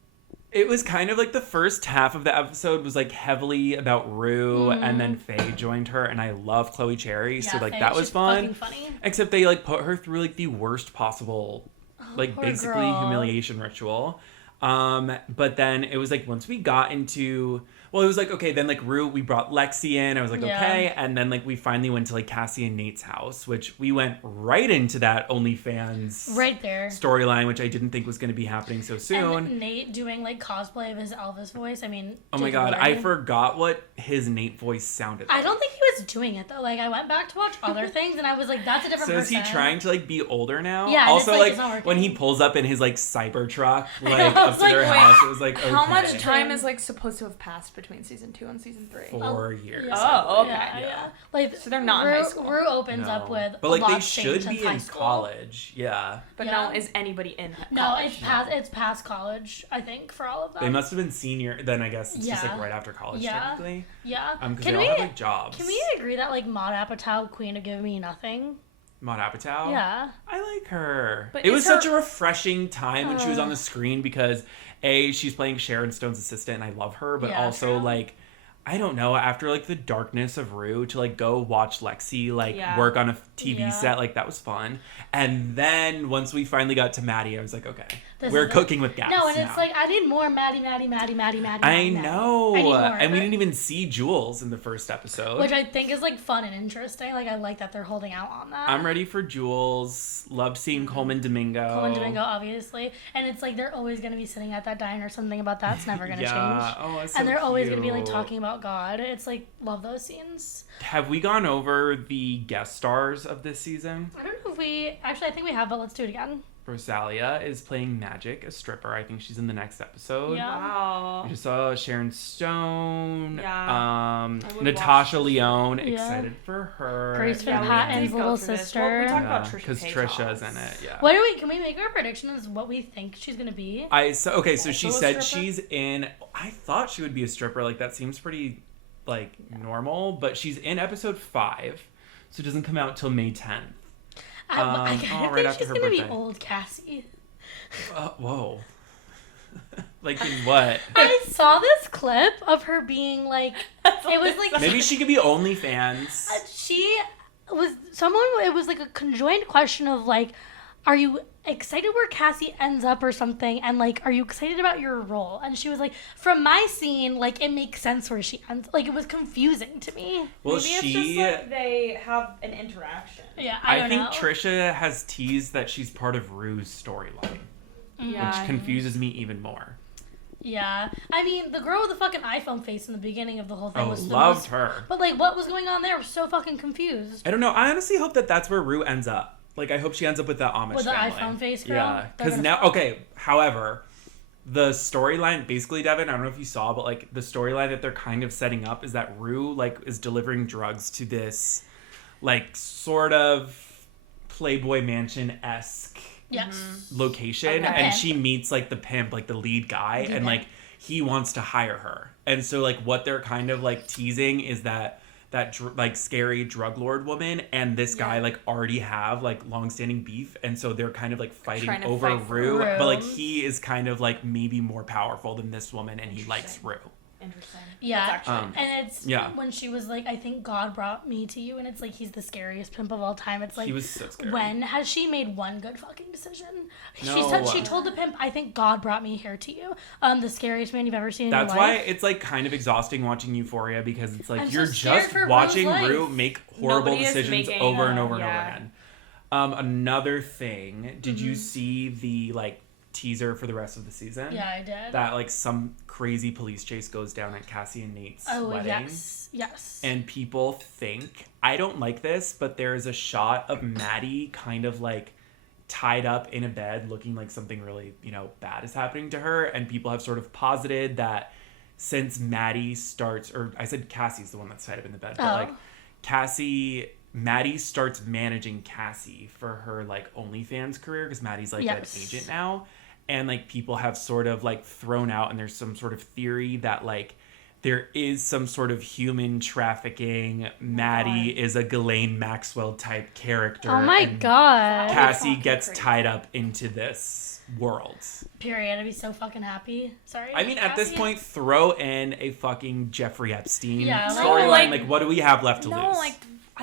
it was kind of like the first half of the episode was like heavily about Rue, and then Faye joined her, and I love Chloe Cherry, so Yeah, like Faye, that was she's fun. fucking funny. Except they like put her through like the worst possible, like poor basically girl. humiliation ritual. But then it was like once we got into, well, it was like, okay, then like Rue, we brought Lexi in. I was like, Yeah. okay. And then like we finally went to like Cassie and Nate's house, which we went right into that OnlyFans Right there. storyline, which I didn't think was going to be happening so soon. And Nate doing like cosplay of his Elvis voice. I mean, Oh my just god, I learning. forgot what his Nate voice sounded like. I don't think he was doing it though. Like I went back to watch other things and I was like, that's a different So is person. he trying to like be older now? Yeah, and Also, it's, like, it's like not when he working. pulls up in his like Cybertruck, I like know, I up was to like, their wait, house, it was like, okay. How much time is like supposed to have passed between season 2 and season 3? 4 years. Yeah. Oh, okay. Yeah. Like So they're not in Rue, high school. Rue opens No. up with But like a lot they should changed be since high in school. college. Yeah. But Yeah. no, is anybody in No, college? it's past college, I think, for all of them. They must have been senior. Then I guess it's just Yeah. like right after college, Yeah. technically. Yeah. Because Can they we all have like jobs. can we agree that like Maud Apatow, Queen of Give Me Nothing? Maud Apatow? Yeah. I like her. But It is was her- such a refreshing time when she was on the screen because A, she's playing Sharon Stone's assistant and I love her, but Yeah, also true. like I don't know, after like the darkness of Rue, to like go watch Lexi like work on a TV set, like that was fun. And then once we finally got to Maddie, I was like, okay, we're cooking with gas. No, and now. it's like I need more Maddie. I know. I need more and we didn't even see Jules in the first episode, which I think is like fun and interesting. Like I like that they're holding out on that. I'm ready for Jules. Love seeing Coleman Domingo, obviously, and it's like they're always gonna be sitting at that diner. Something about that's never gonna change. Oh, it's so and they're always gonna be like cute. talking about God. It's like, love those scenes. Have we gone over the guest stars of this season? I don't know if we actually. I think we have, but let's do it again. Rosalia is playing Magic, a stripper. I think she's in the next episode. Yeah. Wow. We just saw Sharon Stone. Yeah. Natasha Lyonne. Excited for her. Grace Van Patten's little sister. Well, we talked about Trisha because Trisha's in it. Yeah. What do we? Can we make our predictions? What we think she's gonna be? So she Also a said stripper? she's in. I thought she would be a stripper. Like that seems pretty, normal. But she's in episode 5, so it doesn't come out till May 10th. I right think after she's her gonna be birthday. old Cassie. Whoa. Like in what? I saw this clip of her being like, it was like Maybe she could be OnlyFans. she was someone. It was like a conjoined question of like, are you excited where Cassie ends up or something, and like, are you excited about your role? And she was like, from my scene, like it makes sense where she ends. Like it was confusing to me. Well, Maybe it's just like they have an interaction. Yeah, I think know. Trisha has teased that she's part of Rue's storyline, Yeah. which confuses me even more. Yeah, I mean, the girl with the fucking iPhone face in the beginning of the whole thing was the loved most, her. But like, what was going on there? I was so fucking confused. I don't know. I honestly hope that that's where Rue ends up. Like, I hope she ends up with that Amish With the family. iPhone face girl? Yeah, They're because gonna now, fuck. okay. However, the storyline, basically, Devin, I don't know if you saw, but like the storyline that they're kind of setting up is that Rue like is delivering drugs to this, like, sort of Playboy Mansion-esque Yes. location, Okay. and she meets like the pimp, like the lead guy, and like he wants to hire her. And so like what they're kind of like teasing is that like scary drug lord woman and this guy like already have like long-standing beef, and so they're kind of like fighting Trying to over fight for Rue, Rue. but like he is kind of like maybe more powerful than this woman, and he likes Rue. Interesting. Yeah, That's actually and it's when she was like, I think God brought me to you, and it's like he's the scariest pimp of all time. It's like, He was so scary. when has she made one good fucking decision? No. She told the pimp, I think God brought me here to you. The scariest man you've ever seen in That's your why life. it's like kind of exhausting watching Euphoria, because it's like I'm so you're scared just for Rue's watching life. Rue make horrible Nobody is decisions making over and a- over and over yeah. again. Another thing, did you see the like teaser for the rest of the season? Yeah, I did. That like some crazy police chase goes down at Cassie and Nate's wedding. Yes. And people think, I don't like this, but there is a shot of Maddie kind of like tied up in a bed looking like something really, bad is happening to her. And people have sort of posited that since Maddie starts, or I said Cassie's the one that's tied up in the bed, but like Maddie starts managing Cassie for her like OnlyFans career, because Maddie's like an agent now. And like people have sort of like thrown out, and there's some sort of theory that like there is some sort of human trafficking. Maddie is a Ghislaine Maxwell type character. Oh my and god. Cassie gets tied up into this world. Period. I'd be so fucking happy. Sorry. I mean, at this Cassie? point, throw in a fucking Jeffrey Epstein Yeah, storyline. like- Like, what do we have left to lose?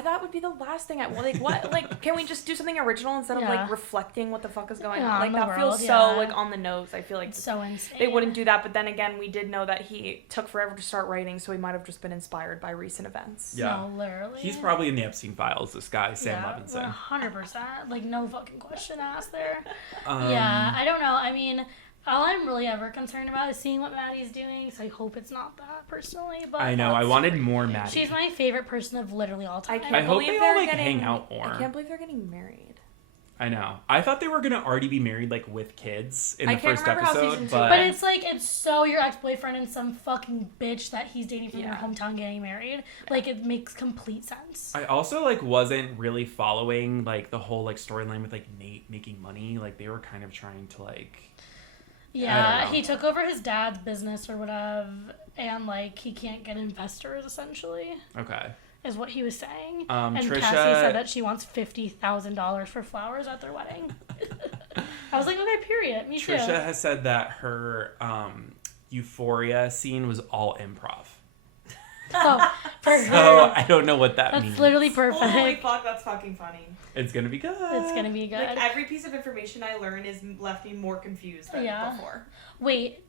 That would be the last thing what can we just do something original instead of like reflecting what the fuck is going on? Like the that world, feels so like on the nose. I feel like It's so insane. they wouldn't do that, but then again, we did know that he took forever to start writing, so he might have just been inspired by recent events. Yeah. No, literally. He's probably in the Epstein files, this guy, Sam Levinson. 100%. Like, no fucking question asked there. Um, Yeah, I don't know. I mean, all I'm really ever concerned about is seeing what Maddie's doing, so I hope it's not that, personally. But I know, I wanted more Maddie. She's my favorite person of literally all time. I hope they all, like, hang out more. I can't believe they're getting married. I know. I thought they were going to already be married, like, with kids in the can't first remember how episode, season two but... But it's like, it's so your ex-boyfriend and some fucking bitch that he's dating from your Yeah. hometown getting married. Like, it makes complete sense. I also, like, wasn't really following, like, the whole, like, storyline with, like, Nate making money. Like, they were kind of trying to, like... Yeah, he took over his dad's business or whatever, and, like, he can't get investors, essentially. Okay. Is what he was saying. And Cassie said that she wants $50,000 for flowers at their wedding. I was like, okay, period. Me too. Trisha has said that her Euphoria scene was all improv. Oh, for So her. I don't know what that That's means. literally perfect. Holy fuck, that's fucking funny. It's gonna be good. It's gonna be good. Like, every piece of information I learn is left me more confused than before. Wait,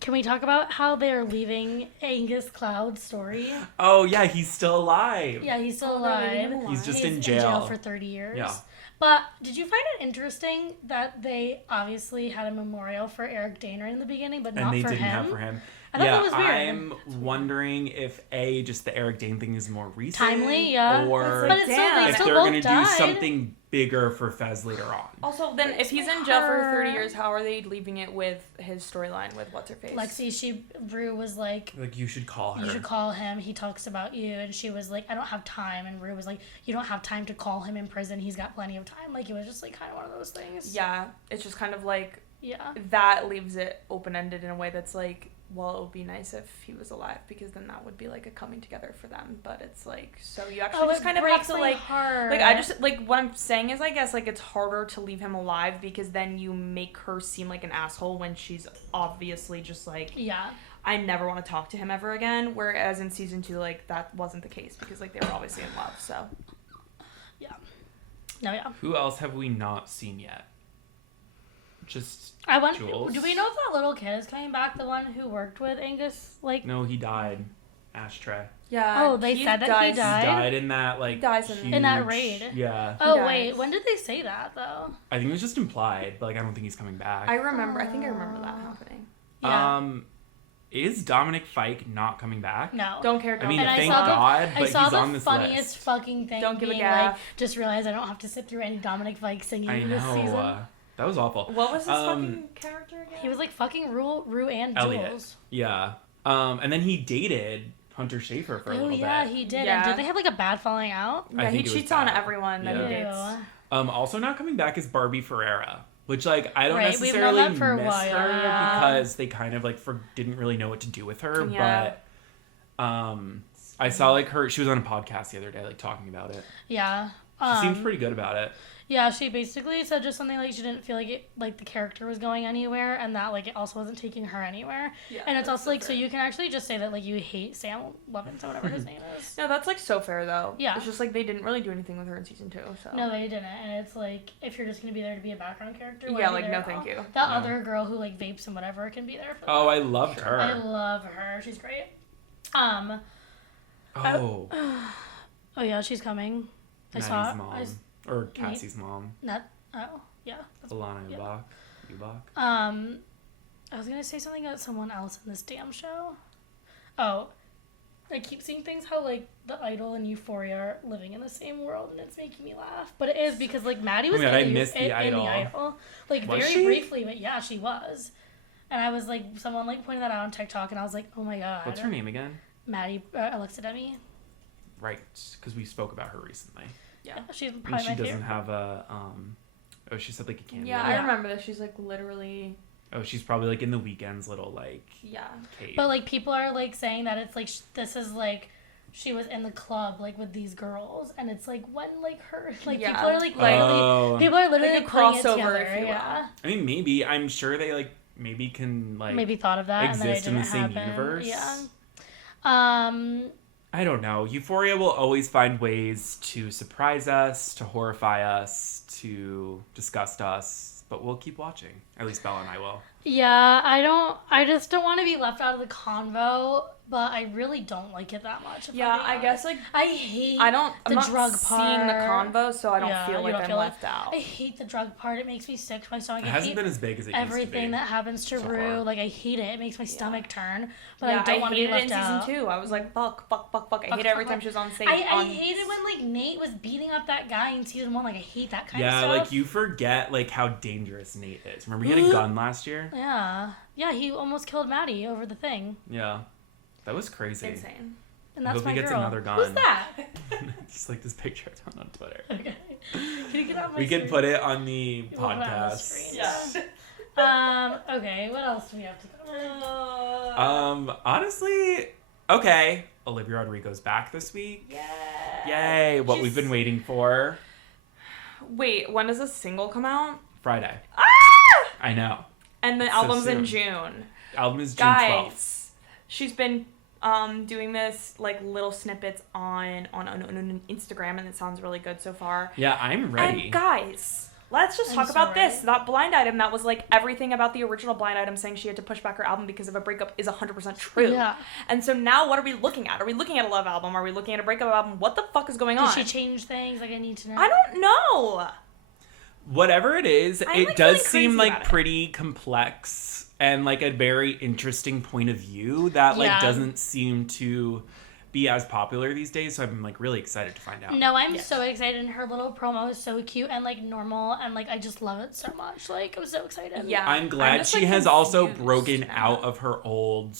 can we talk about how they're leaving Angus Cloud's story? Oh yeah, he's still alive. Yeah, he's still they're leaving him alive. alive. He's just in In jail. jail for 30 years. Yeah. But did you find it interesting that they obviously had a memorial for Eric Daner in the beginning, but And not they for didn't him? have for him. I thought Yeah, that was weird. I'm wondering if just the Eric Dane thing is more recent, Timely, yeah. or But it's still, they if still they're both gonna died. do something bigger for Fez later on. Also, then if he's in jail for 30 years, how are they leaving it with his storyline with what's her face? Lexi, Rue was like, Like you should call her. you should call him. He talks about you. And she was like, I don't have time. And Rue was like, you don't have time to call him in prison. He's got plenty of time. Like, it was just like kind of one of those things. Yeah, it's just kind of like, Yeah. that leaves it open-ended in a way that's like, well, it would be nice if he was alive, because then that would be like a coming together for them. But it's like, so you actually just kind of have to like I just like, what I'm saying is, I guess, like, it's harder to leave him alive because then you make her seem like an asshole when she's obviously just like, Yeah. I never want to talk to him ever again. Whereas in season 2, like, that wasn't the case because like they were obviously in love. So Yeah. No, yeah. Who else have we not seen yet? Just I wonder, Jules? do we know if that little kid is coming back? The one who worked with Angus? Like, no, he died. Ashtray. yeah. Oh, they said that he He died? died in that like Dies in- huge, In that raid. Yeah, oh, dies. wait. When did they say that, though? I think it was just implied, but like I don't think he's coming back. I think I remember that happening. Yeah. Is Dominic Fike not coming back? No. Don't care. I mean, And I thank saw the- God, I but saw he's the on this funniest list. fucking thing. Don't give a being gaff. like, just realized I don't have to sit through any Dominic Fike singing I this season. know. That was awful. What was his fucking character again? He was like fucking Rue and Elliot. Jules. Yeah. And then he dated Hunter Schafer for a Oh little yeah, bit. he did. Yeah. And did they have like a bad falling out? I Yeah, he think it was cheats on bad. everyone that he Yeah. dates. Also not coming back is Barbie Ferreira, which like I don't Right, we've necessarily known that for a miss while, her yeah. because they kind of like didn't really know what to do with her. Yeah. But I saw like she was on a podcast the other day like talking about it. Yeah. She seems pretty good about it. Yeah, she basically said just something like she didn't feel like it, like the character was going anywhere, and that like it also wasn't taking her anywhere. Yeah, and it's that's also so like so fair. you can actually just say that like you hate Sam Levinson, whatever his name is. No, that's like so fair though. Yeah. It's just like they didn't really do anything with her in season 2. So No, they didn't, and it's like if you're just gonna be there to be a background character, why Yeah, be like, there no at thank all? you. That No. other girl who like vapes and whatever can be there for. Oh, that. I loved her. I love her. She's great. Oh, Oh yeah, she's coming. Maddie's I mom or Cassie's mom, Not. Oh yeah. That's, Alana yeah. Ubach. I was gonna say something about someone else in this damn show. Oh, I keep seeing things how like the Idol and Euphoria are living in the same world, and it's making me laugh. But it is because like Maddie was Oh my God, in, I the, missed the in Idol. the Idol, like Was very she? briefly, but yeah, she was. And I was like, someone like pointed that out on TikTok, and I was like, oh my God. What's her name again? Maddie Alexa Demi. Right, because we spoke about her recently. yeah. She's And probably she my doesn't favorite. have a Oh, she said like a cameo. Yeah, I remember that. She's like literally. Oh, she's probably like in the Weeknd's little like Yeah. cave. But like people are like saying that it's like this is like she was in the club like with these girls, and it's like when like her like Yeah. people are like Like- literally Oh. people are literally Like a putting it crossover, together. if you will. Yeah, I mean, maybe I'm sure they like maybe can like maybe thought of that and then it exist in the didn't same happen. universe. Yeah. I don't know. Euphoria will always find ways to surprise us, to horrify us, to disgust us, but we'll keep watching. At least Bella and I will. Yeah, I just don't want to be left out of the convo, but I really don't like it that much. if I'm Yeah, being I guess honest. like I hate I'm the not drug seeing the part. convo, so I don't Yeah, feel you like don't I'm feel left out. I hate the drug part. It makes me sick to my stomach. It I hasn't hate been as big as it everything used to that happens to so Rue. far. Like I hate it. It makes my stomach turn. But Yeah, I don't want to be hated it left in out. season 2. I was like, fuck. I Fuck, hate every fuck, time fuck. she was on stage. I hated when like Nate was beating up that guy in season 1. Like I hate that kind of Yeah, stuff. like you forget like how dangerous Nate is. Remember he had a gun last year? Yeah, he almost killed Maddie over the thing. Yeah. That was crazy. Insane. And I that's hope my he gets girl. another gun. Who's that? Just like this picture I found on Twitter. Okay. Can you get on my We can screen? put it on the We'll put it on the podcast. screen. Okay, what else do we have to cover? Honestly, okay. Olivia Rodrigo's back this week. Yeah. Yay, what we've been waiting for. Wait, when does a single come out? Friday. Ah! I know. And the So album's soon. in June. Album is June 12th. Guys, she's been doing this like little snippets on Instagram, and it sounds really good so far. Yeah, I'm ready. And guys, let's just talk about this. That blind item that was like everything about the original blind item saying she had to push back her album because of a breakup is 100% true. Yeah. And so now what are we looking at? Are we looking at a love album? Are we looking at a breakup album? What the fuck is going on? Did she change things? Like, I need to know. I don't know. Whatever it is, I'm, it like, does really seem crazy like about it. pretty complex and like a very interesting point of view that like doesn't seem to be as popular these days. So I'm like really excited to find out. No, I'm so excited, and her little promo is so cute and like normal, and like I just love it so much. Like, I'm so excited. Yeah. I'm glad just, she like, has also confused broken now. out of her old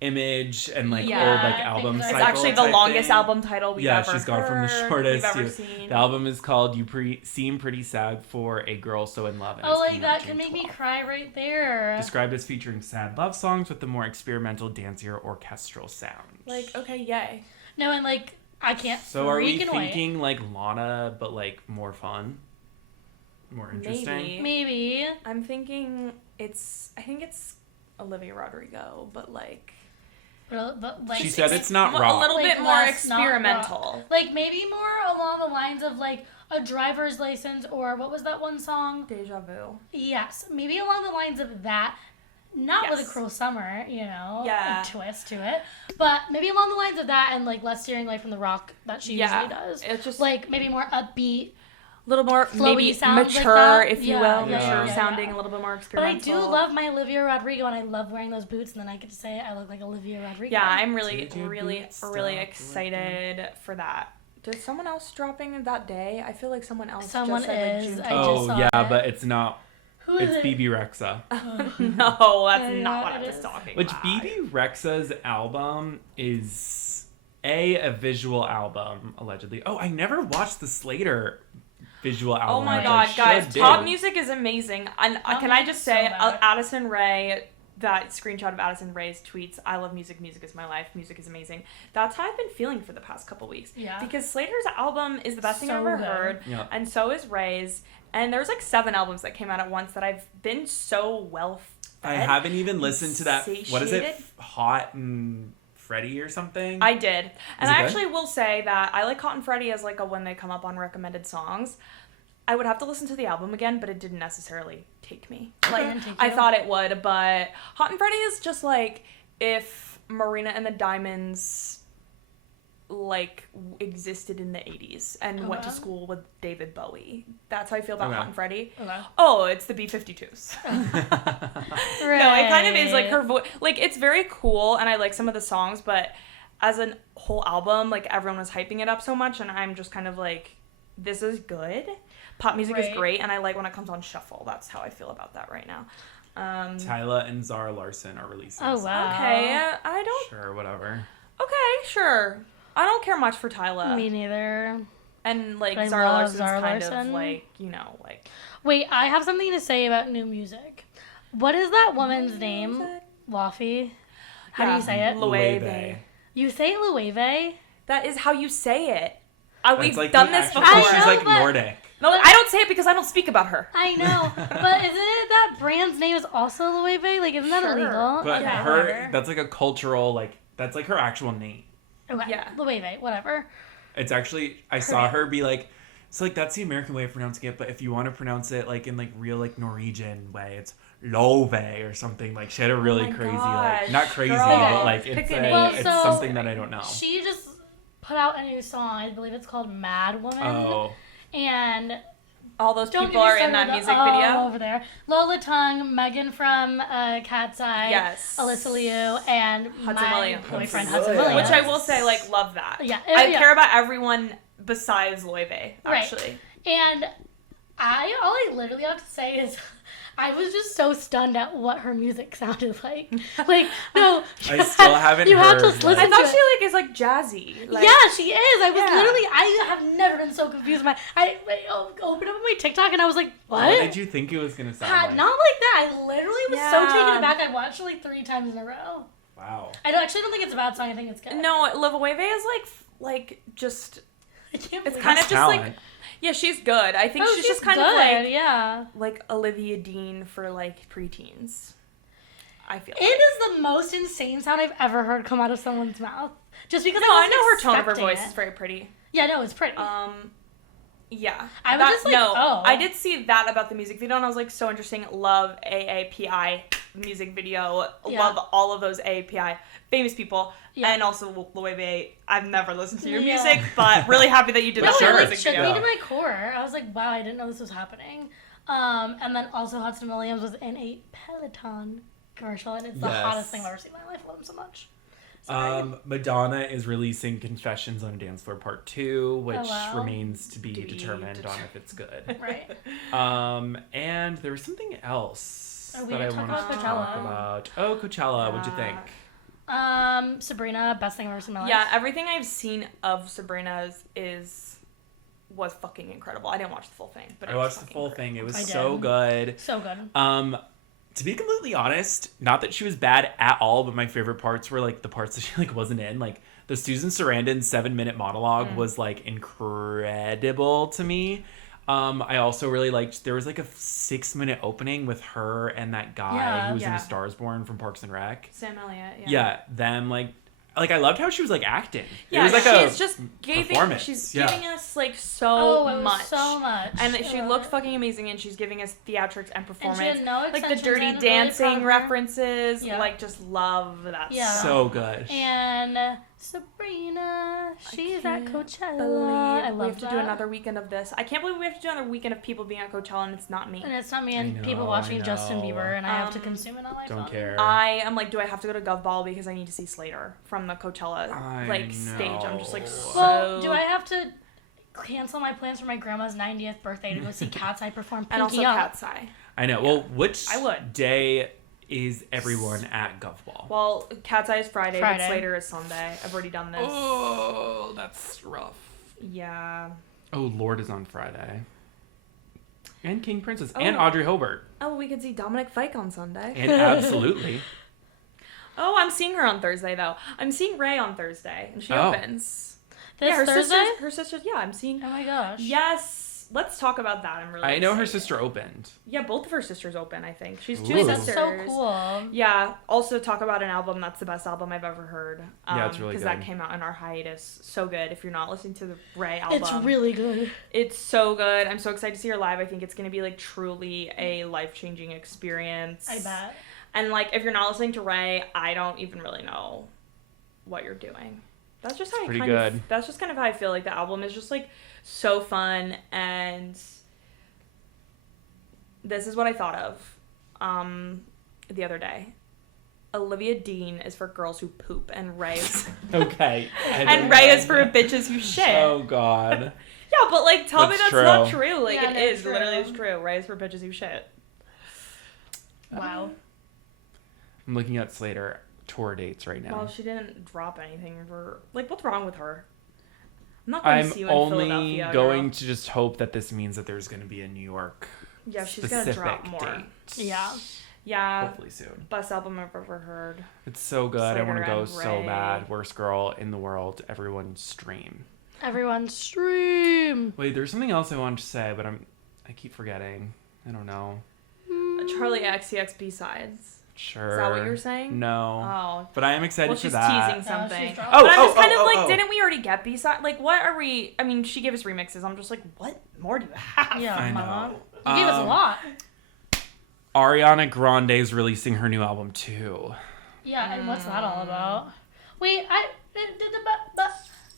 image and like Yeah. old like album It's cycle. It's actually the type longest thing. album title we've ever she's gone from the heard, shortest we've ever to seen. the album is called You Seem Pretty Sad for a Girl So in Love. And Oh, it's like coming that out could June make me 12th. cry right there. Described as featuring sad love songs with the more experimental, dancier, orchestral sound. Like, okay, yay. No, and like I can't. So are we freaking thinking like Lana, but like more fun, more interesting? Maybe. I'm thinking I think it's Olivia Rodrigo, but like But like She said it's not a rock. little Like, bit more less not experimental. like maybe more along the lines of like a driver's license, or what was that one song? Deja vu. Yes, maybe along the lines of that. Not with a Yes. cruel summer, you know, Yeah. a twist to it, but maybe along the lines of that, and like less steering away from the rock that she usually does. It's just Like maybe more upbeat. a little more flowy maybe sounds like mature, that. if you Yeah, will, yeah, mature yeah, sounding, yeah. a little bit more But I experimental. do love my Olivia Rodrigo, and I love wearing those boots, and then I get to say I look like Olivia Rodrigo. Yeah, I'm really, Did your really, boots really stop excited for that. Did someone else dropping that day? I feel like someone else Someone just said is. like I June just Oh saw yeah, it. but it's not. Who is It's it? BB Rexa. No, that's Yeah, not what it I was is. talking Which about. BB Rexa's album is a visual album, allegedly. Oh, I never watched the Slater visual album. Oh my which god, I guys, should pop do. music is amazing. And Pop can I music just is say, so bad. Addison Rae, that screenshot of Addison Rae's tweets, I love music, music is my life, music is amazing. That's how I've been feeling for the past couple weeks. Yeah. Because Slater's album is the best thing I've So ever good. heard, Yeah. and so is Ray's. And there's like 7 albums that came out at once that I've been so well fed. I haven't even listened to that. What is it? Satiated? Hot and Freddy or something? I did. And it I good? actually will say that I like Hot and Freddy as like a when they come up on recommended songs. I would have to listen to the album again, but it didn't necessarily take me. Like didn't take I you? thought it would, but Hot and Freddy is just like if Marina and the Diamonds like existed in the 80s and went to Okay. school with David Bowie. That's how I feel about Okay. Hot and Freddy. Okay. Oh, it's the B-52s. Right. No, it kind of is like her voice. Like it's very cool, and I like some of the songs, but as a whole album, like everyone was hyping it up so much, and I'm just kind of like, this is good. Pop music is Right. great, and I like when it comes on shuffle. That's how I feel about that right now. Tyla and Zara Larson are releasing. Oh a song. wow. Okay, I don't. Sure, whatever. Okay, sure. I don't care much for Tyla, Me neither. and like But I Zara love Larson's Zara kind Larsson. of like like. Wait, I have something to say about new music. What is that woman's name? Wafi. How do you say it? Loewe. You say Loewe? That is how you say it. We've It's like done the this actual- before. I She's know, like but- Nordic. No, I don't say it because I don't speak about her. I know, but isn't it that brand's name is also Loewe? Like, isn't that Sure. illegal? But Okay, her, whatever. that's like a cultural, like, that's like her actual name. Okay, Yeah. Loewe, whatever. It's actually, I saw her be like, so like that's the American way of pronouncing it, but if you want to pronounce it like in like real like Norwegian way, it's Love or something. Like she had a really my crazy, gosh, like, not crazy, girl, but like pick it's, a a, name. Well, it's so- something that I don't know. She just put out a new song. I believe it's called Mad Woman. Oh, And All those don't people get me are in started that with music the video. over there. Lola Tongue, Megan from Cat's Eye, Yes. Alyssa Liu, and Hudson my Williams. boyfriend Hudson Hudson Williams. Williams. Which I will say, like, love that. Yeah, I yeah. care about everyone besides Loewe, actually. And all I literally have to say is, I was just so stunned at what her music sounded like. Like, no. I still haven't You have to heard, listen like- I thought to she, it. is, like, jazzy. Like, Yeah, she is. I was Yeah. literally, I have never been so confused. I opened up my TikTok and I was like, what? What did you think it was gonna sound like? Not like that. I literally was so Yeah. taken aback. I watched it like 3 times in a row. Wow. I actually don't think it's a bad song. I think it's good. No, Loewe is, like, just... I can't It's believe kind it. of just, like... Talent. Yeah, she's good. I think Oh, she's just kind good, of, like... yeah. Like Olivia Dean for, like, preteens. I feel it is the most insane sound I've ever heard come out of someone's mouth. Just because I know her tone of her expecting voice it. is very pretty. Yeah, no, it's pretty. Yeah. I was just like, oh. I did see that about the music video, and I was like, so interesting. Love AAPI music video. Yeah. Love all of those AAPI famous people. Yeah. And also Loewe. I've never listened to your Yeah. music, but really happy that you did No, that sure. it like music shook video. me to my core. I was like, wow, I didn't know this was happening. And then also Hudson Williams was in a Peloton commercial, and it's the Yes. hottest thing I've ever seen in my life. I love him so much. Sorry. Madonna is releasing Confessions on a Dance Floor Part 2, which wow. remains to be determined on if it's good. Right. And there was something else Oh, we that I didn't talk wanted to about talk Coachella. about. Oh, Coachella. What'd you think? Sabrina, best thing I've ever seen in my life. Yeah, everything I've seen of Sabrina's was fucking incredible. I didn't watch the full thing, but I watched the full thing. It was I so did. good. So good. To be completely honest, not that she was bad at all, but my favorite parts were like the parts that she like wasn't in. Like the Susan Sarandon 7-minute monologue was like incredible to me. I also really liked there was like a 6-minute opening with her and that guy who was in A Star Is Born from Parks and Rec. Sam Elliott. Yeah, them like I loved how she was like acting. Yeah, it was like she's a just performance. She's Yeah. giving us like so it was much. so much. And I she love looked it. fucking amazing, and she's giving us theatrics and performance. And she had no like the extensions Dirty in, really proud Dancing of her. references. Yeah. Like just love that. Yeah. stuff. so good. And Sabrina, she's at can't Coachella. believe I we love have to do another weekend of this. I can't believe we have to do another weekend of people being at Coachella, and it's not me. And it's not me and I people know, watching I Justin know. Bieber, and I have to consume it on my phone. Don't care. I am like, do I have to go to Govball because I need to see Slater from the Coachella I stage? I'm just like, know. so. Well, do I have to cancel my plans for my grandma's 90th birthday to go see Cat's Eye perform Pinky And also Up? Cat's Eye. I know. Well, which I would. day is everyone at Govball? Well, Cat's Eye is Friday, Friday. but Slater is Sunday. I've already done this. Oh, that's rough. Yeah. Oh, Lord is on Friday. And King Princess. Oh. And Audrey Hobart. Oh, we could see Dominic Fike on Sunday. And absolutely. Oh, I'm seeing her on Thursday, though. I'm seeing Ray on Thursday, and she Oh. opens. This yeah, her Thursday? sisters, yeah, I'm seeing. Oh my gosh. Yes, let's talk about that. I'm really I know her excited. sister opened. Yeah, both of her sisters open, I think. She's Ooh. two Wait, sisters. that's so cool. Yeah, also talk about an album that's the best album I've ever heard. Yeah, it's really Because good. that came out in our hiatus. So good. If you're not listening to the Ray album. It's really good. It's so good. I'm so excited to see her live. I think it's going to be like truly a life-changing experience. I bet. And like, if you're not listening to Ray, I don't even really know what you're doing. That's just how pretty I kind good. of. That's just kind of how I feel. Like the album is just like so fun, and this is what I thought of, the other day. Olivia Dean is for girls who poop, and Ray is, Okay. and Ray is for bitches who shit. Oh, God. Yeah, but like, tell me That's that's not true. true. Like, Yeah, it no, is. true. Literally, it's true. Ray is for bitches who shit. Wow. I'm looking at Slater tour dates right now. Well, she didn't drop anything for like. What's wrong with her? I'm not going to I'm see you in only Philadelphia. going girl. to just hope that this means that there's going to be a New York Yeah, she's gonna specific drop more. date. Yeah. Yeah, Hopefully soon. best album I've ever heard. It's so good. I want to Slater go and so Ray. bad. Worst girl in the world. Everyone stream. Everyone stream. Wait, there's something else I wanted to say, but I keep forgetting. I don't know. Charlie XCX B-sides. Sure. Is that what you're saying? No. Oh. But I am excited Well, for she's that. teasing something. she's dropping. Oh, But I'm just kind of oh, like, oh. didn't we already get B-side? Like, what are we? I mean, she gave us remixes. I'm just like, what more do you have? Yeah, I mama. know. You gave us a lot. Ariana Grande is releasing her new album too. Yeah, and what's that all about? Wait, but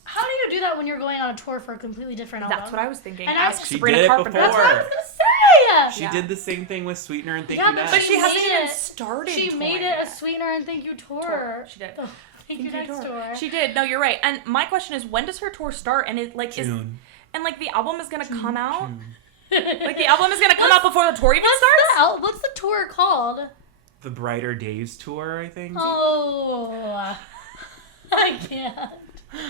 how do you do that when you're going on a tour for a completely different album? That's what I was thinking. And Ask She Sabrina did it Carpenter. before. That's what I was gonna say. She Yeah. did the same thing with Sweetener and Thank Yeah, You but Next. But she She hasn't made even it- started. She touring made it yet. a Sweetener and Thank You tour. She did. The Thank You Next tour. She did. No, you're right. And my question is, when does her tour start? And it like June. and like the album is gonna come out. June. Like the album is gonna come out before the tour even starts. What's the tour called? The Brighter Days tour, I think. Oh, I can't.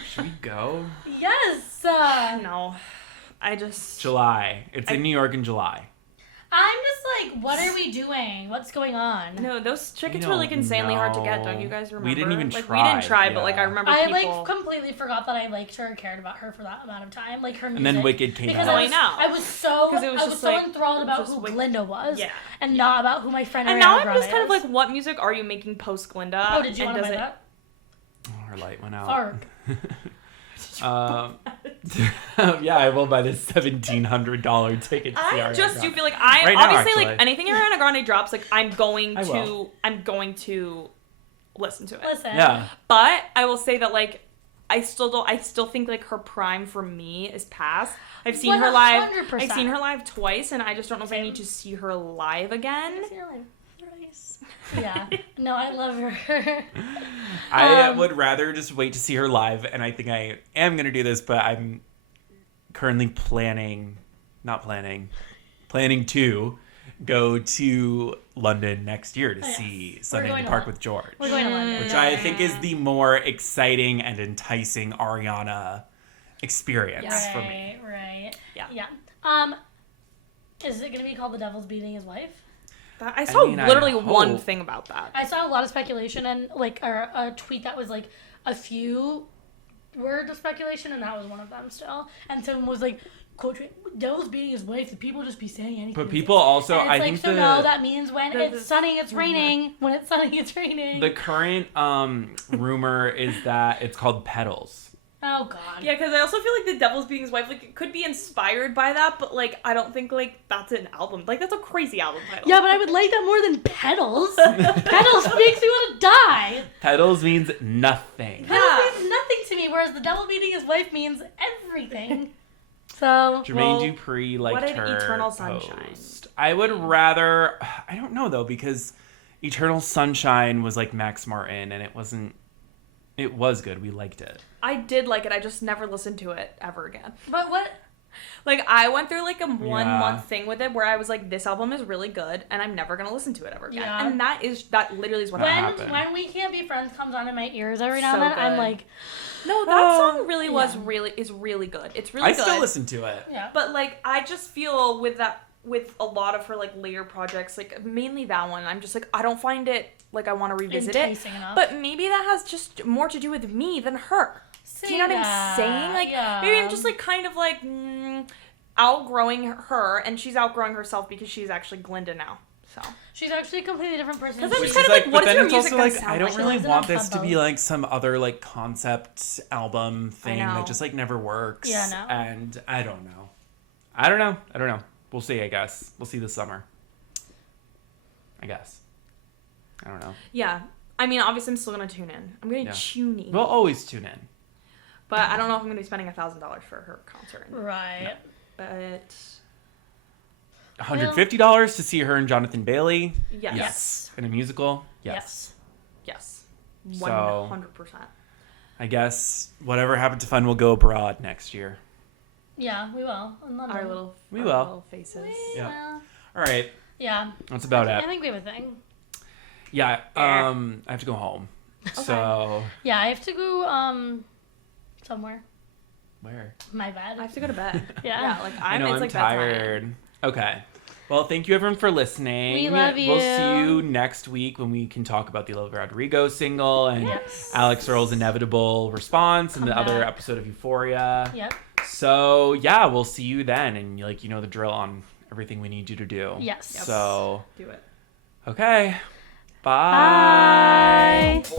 Should we go? Yes. No, I just. July. It's in New York in July. I'm just like, what are we doing? What's going on? No, those tickets were like insanely hard to get. Don't you guys remember? We didn't even like, try. We didn't try, but yeah. like I remember I people. like completely forgot that I liked her, cared about her for that amount of time, like her music. And then Wicked came because out. I was so like, enthralled about just who Wicked. Glinda was, Yeah. and not about who my friend. And Ariana now I'm Grande just kind of is. like, what music are you making post Glinda? Oh, did you want to buy it... that? Oh, her light went out. Fark. Yeah, I will buy this $1,700 ticket to see I Ariana just do Grande. feel like I Right now, obviously like actually. anything Ariana Grande drops, like I'm going I will. to listen to it. Listen. Yeah. But I will say that like I still think like her prime for me is past. I've seen her live. 100%. I've seen her live twice, and I just don't know if I need to see her live again. Yeah. No, I love her. I would rather just wait to see her live, and I think I am going to do this, but I'm currently planning to go to London next year to see Sunday in going the to Park Lon- with George. We're going to London. Which I think is the more exciting and enticing Ariana experience for me. Right. Yeah. Is it going to be called The Devil's Beating His Wife? I saw I literally hope. one thing about that. I saw a lot of speculation and like a tweet that was like a few words of speculation, and that was one of them still. And someone was like, "Quote: Devil's beating his wife. The people just be saying anything." But people also, and it's I like, think so no, that means when it's sunny, it's raining. When it's sunny, it's raining. the current rumor is that it's called Petals. Oh God. Yeah, because I also feel like The Devil's Beating His Wife, like, it could be inspired by that, but, like, I don't think, like, that's an album. Like, that's a crazy album title. Yeah, but I would like that more than Petals. Petals makes me want to die. Petals means nothing. Petals means nothing to me, whereas the devil beating his wife means everything. So Jermaine Dupri liked what did her Eternal Sunshine? post. I would rather, I don't know though, because Eternal Sunshine was like Max Martin, and it was good. We liked it. I did like it. I just never listened to it ever again. But what? Like, I went through, like, a 1 Yeah. month thing with it where I was like, this album is really good, and I'm never going to listen to it ever again. Yeah. And that literally is what That happened. happened. When We Can't Be Friends comes on in my ears every now So and then, I'm good. like, No, that song really yeah. is really good. It's really I good. still listen to it. yeah. But, like, I just feel with a lot of her, like, later projects, like, mainly that one, I'm just like, I don't find it, like, I want to revisit Enticing it. enough. But maybe that has just more to do with me than her. Do you know what I'm saying? Like, yeah. maybe I'm just, like, kind of, like, outgrowing her, and she's outgrowing herself because she's actually Glinda now. So She's actually a completely different person. Because I'm Which just is kind of like, but what is then your it's music also gonna like, sound I don't like? really Lives in want a this to be bubble. like some other like concept album thing know. that just like never works. Yeah, no. And I don't know. We'll see, I guess. We'll see this summer. I guess. I don't know. Yeah. I mean, obviously, I'm still going to tune in. I'm going to tune in. We'll always tune in. But I don't know if I'm going to be spending $1,000 for her concert. Right. But $150 to see her and Jonathan Bailey. yes. In a musical. Yes. Yes. So- 100%. I guess whatever happened to fun will go abroad next year. Yeah, we will. In London. We our will. little faces. Yeah. All right. Yeah. That's about I it. think we have a thing. Yeah. I have to go home. So Yeah, I have to go somewhere. where? My bed. I have to go to bed. Yeah. like I know it's I'm like bedtime. tired. Okay. Well, thank you everyone for listening. We love We'll see you. you next week when we can talk about the Olivia Rodrigo single and Yes. Alix Earle's inevitable response and Come the other back. episode of Euphoria. Yep. So yeah, we'll see you then, and like you know the drill on everything we need you to do. Yes. So Do it. okay. Bye. Bye.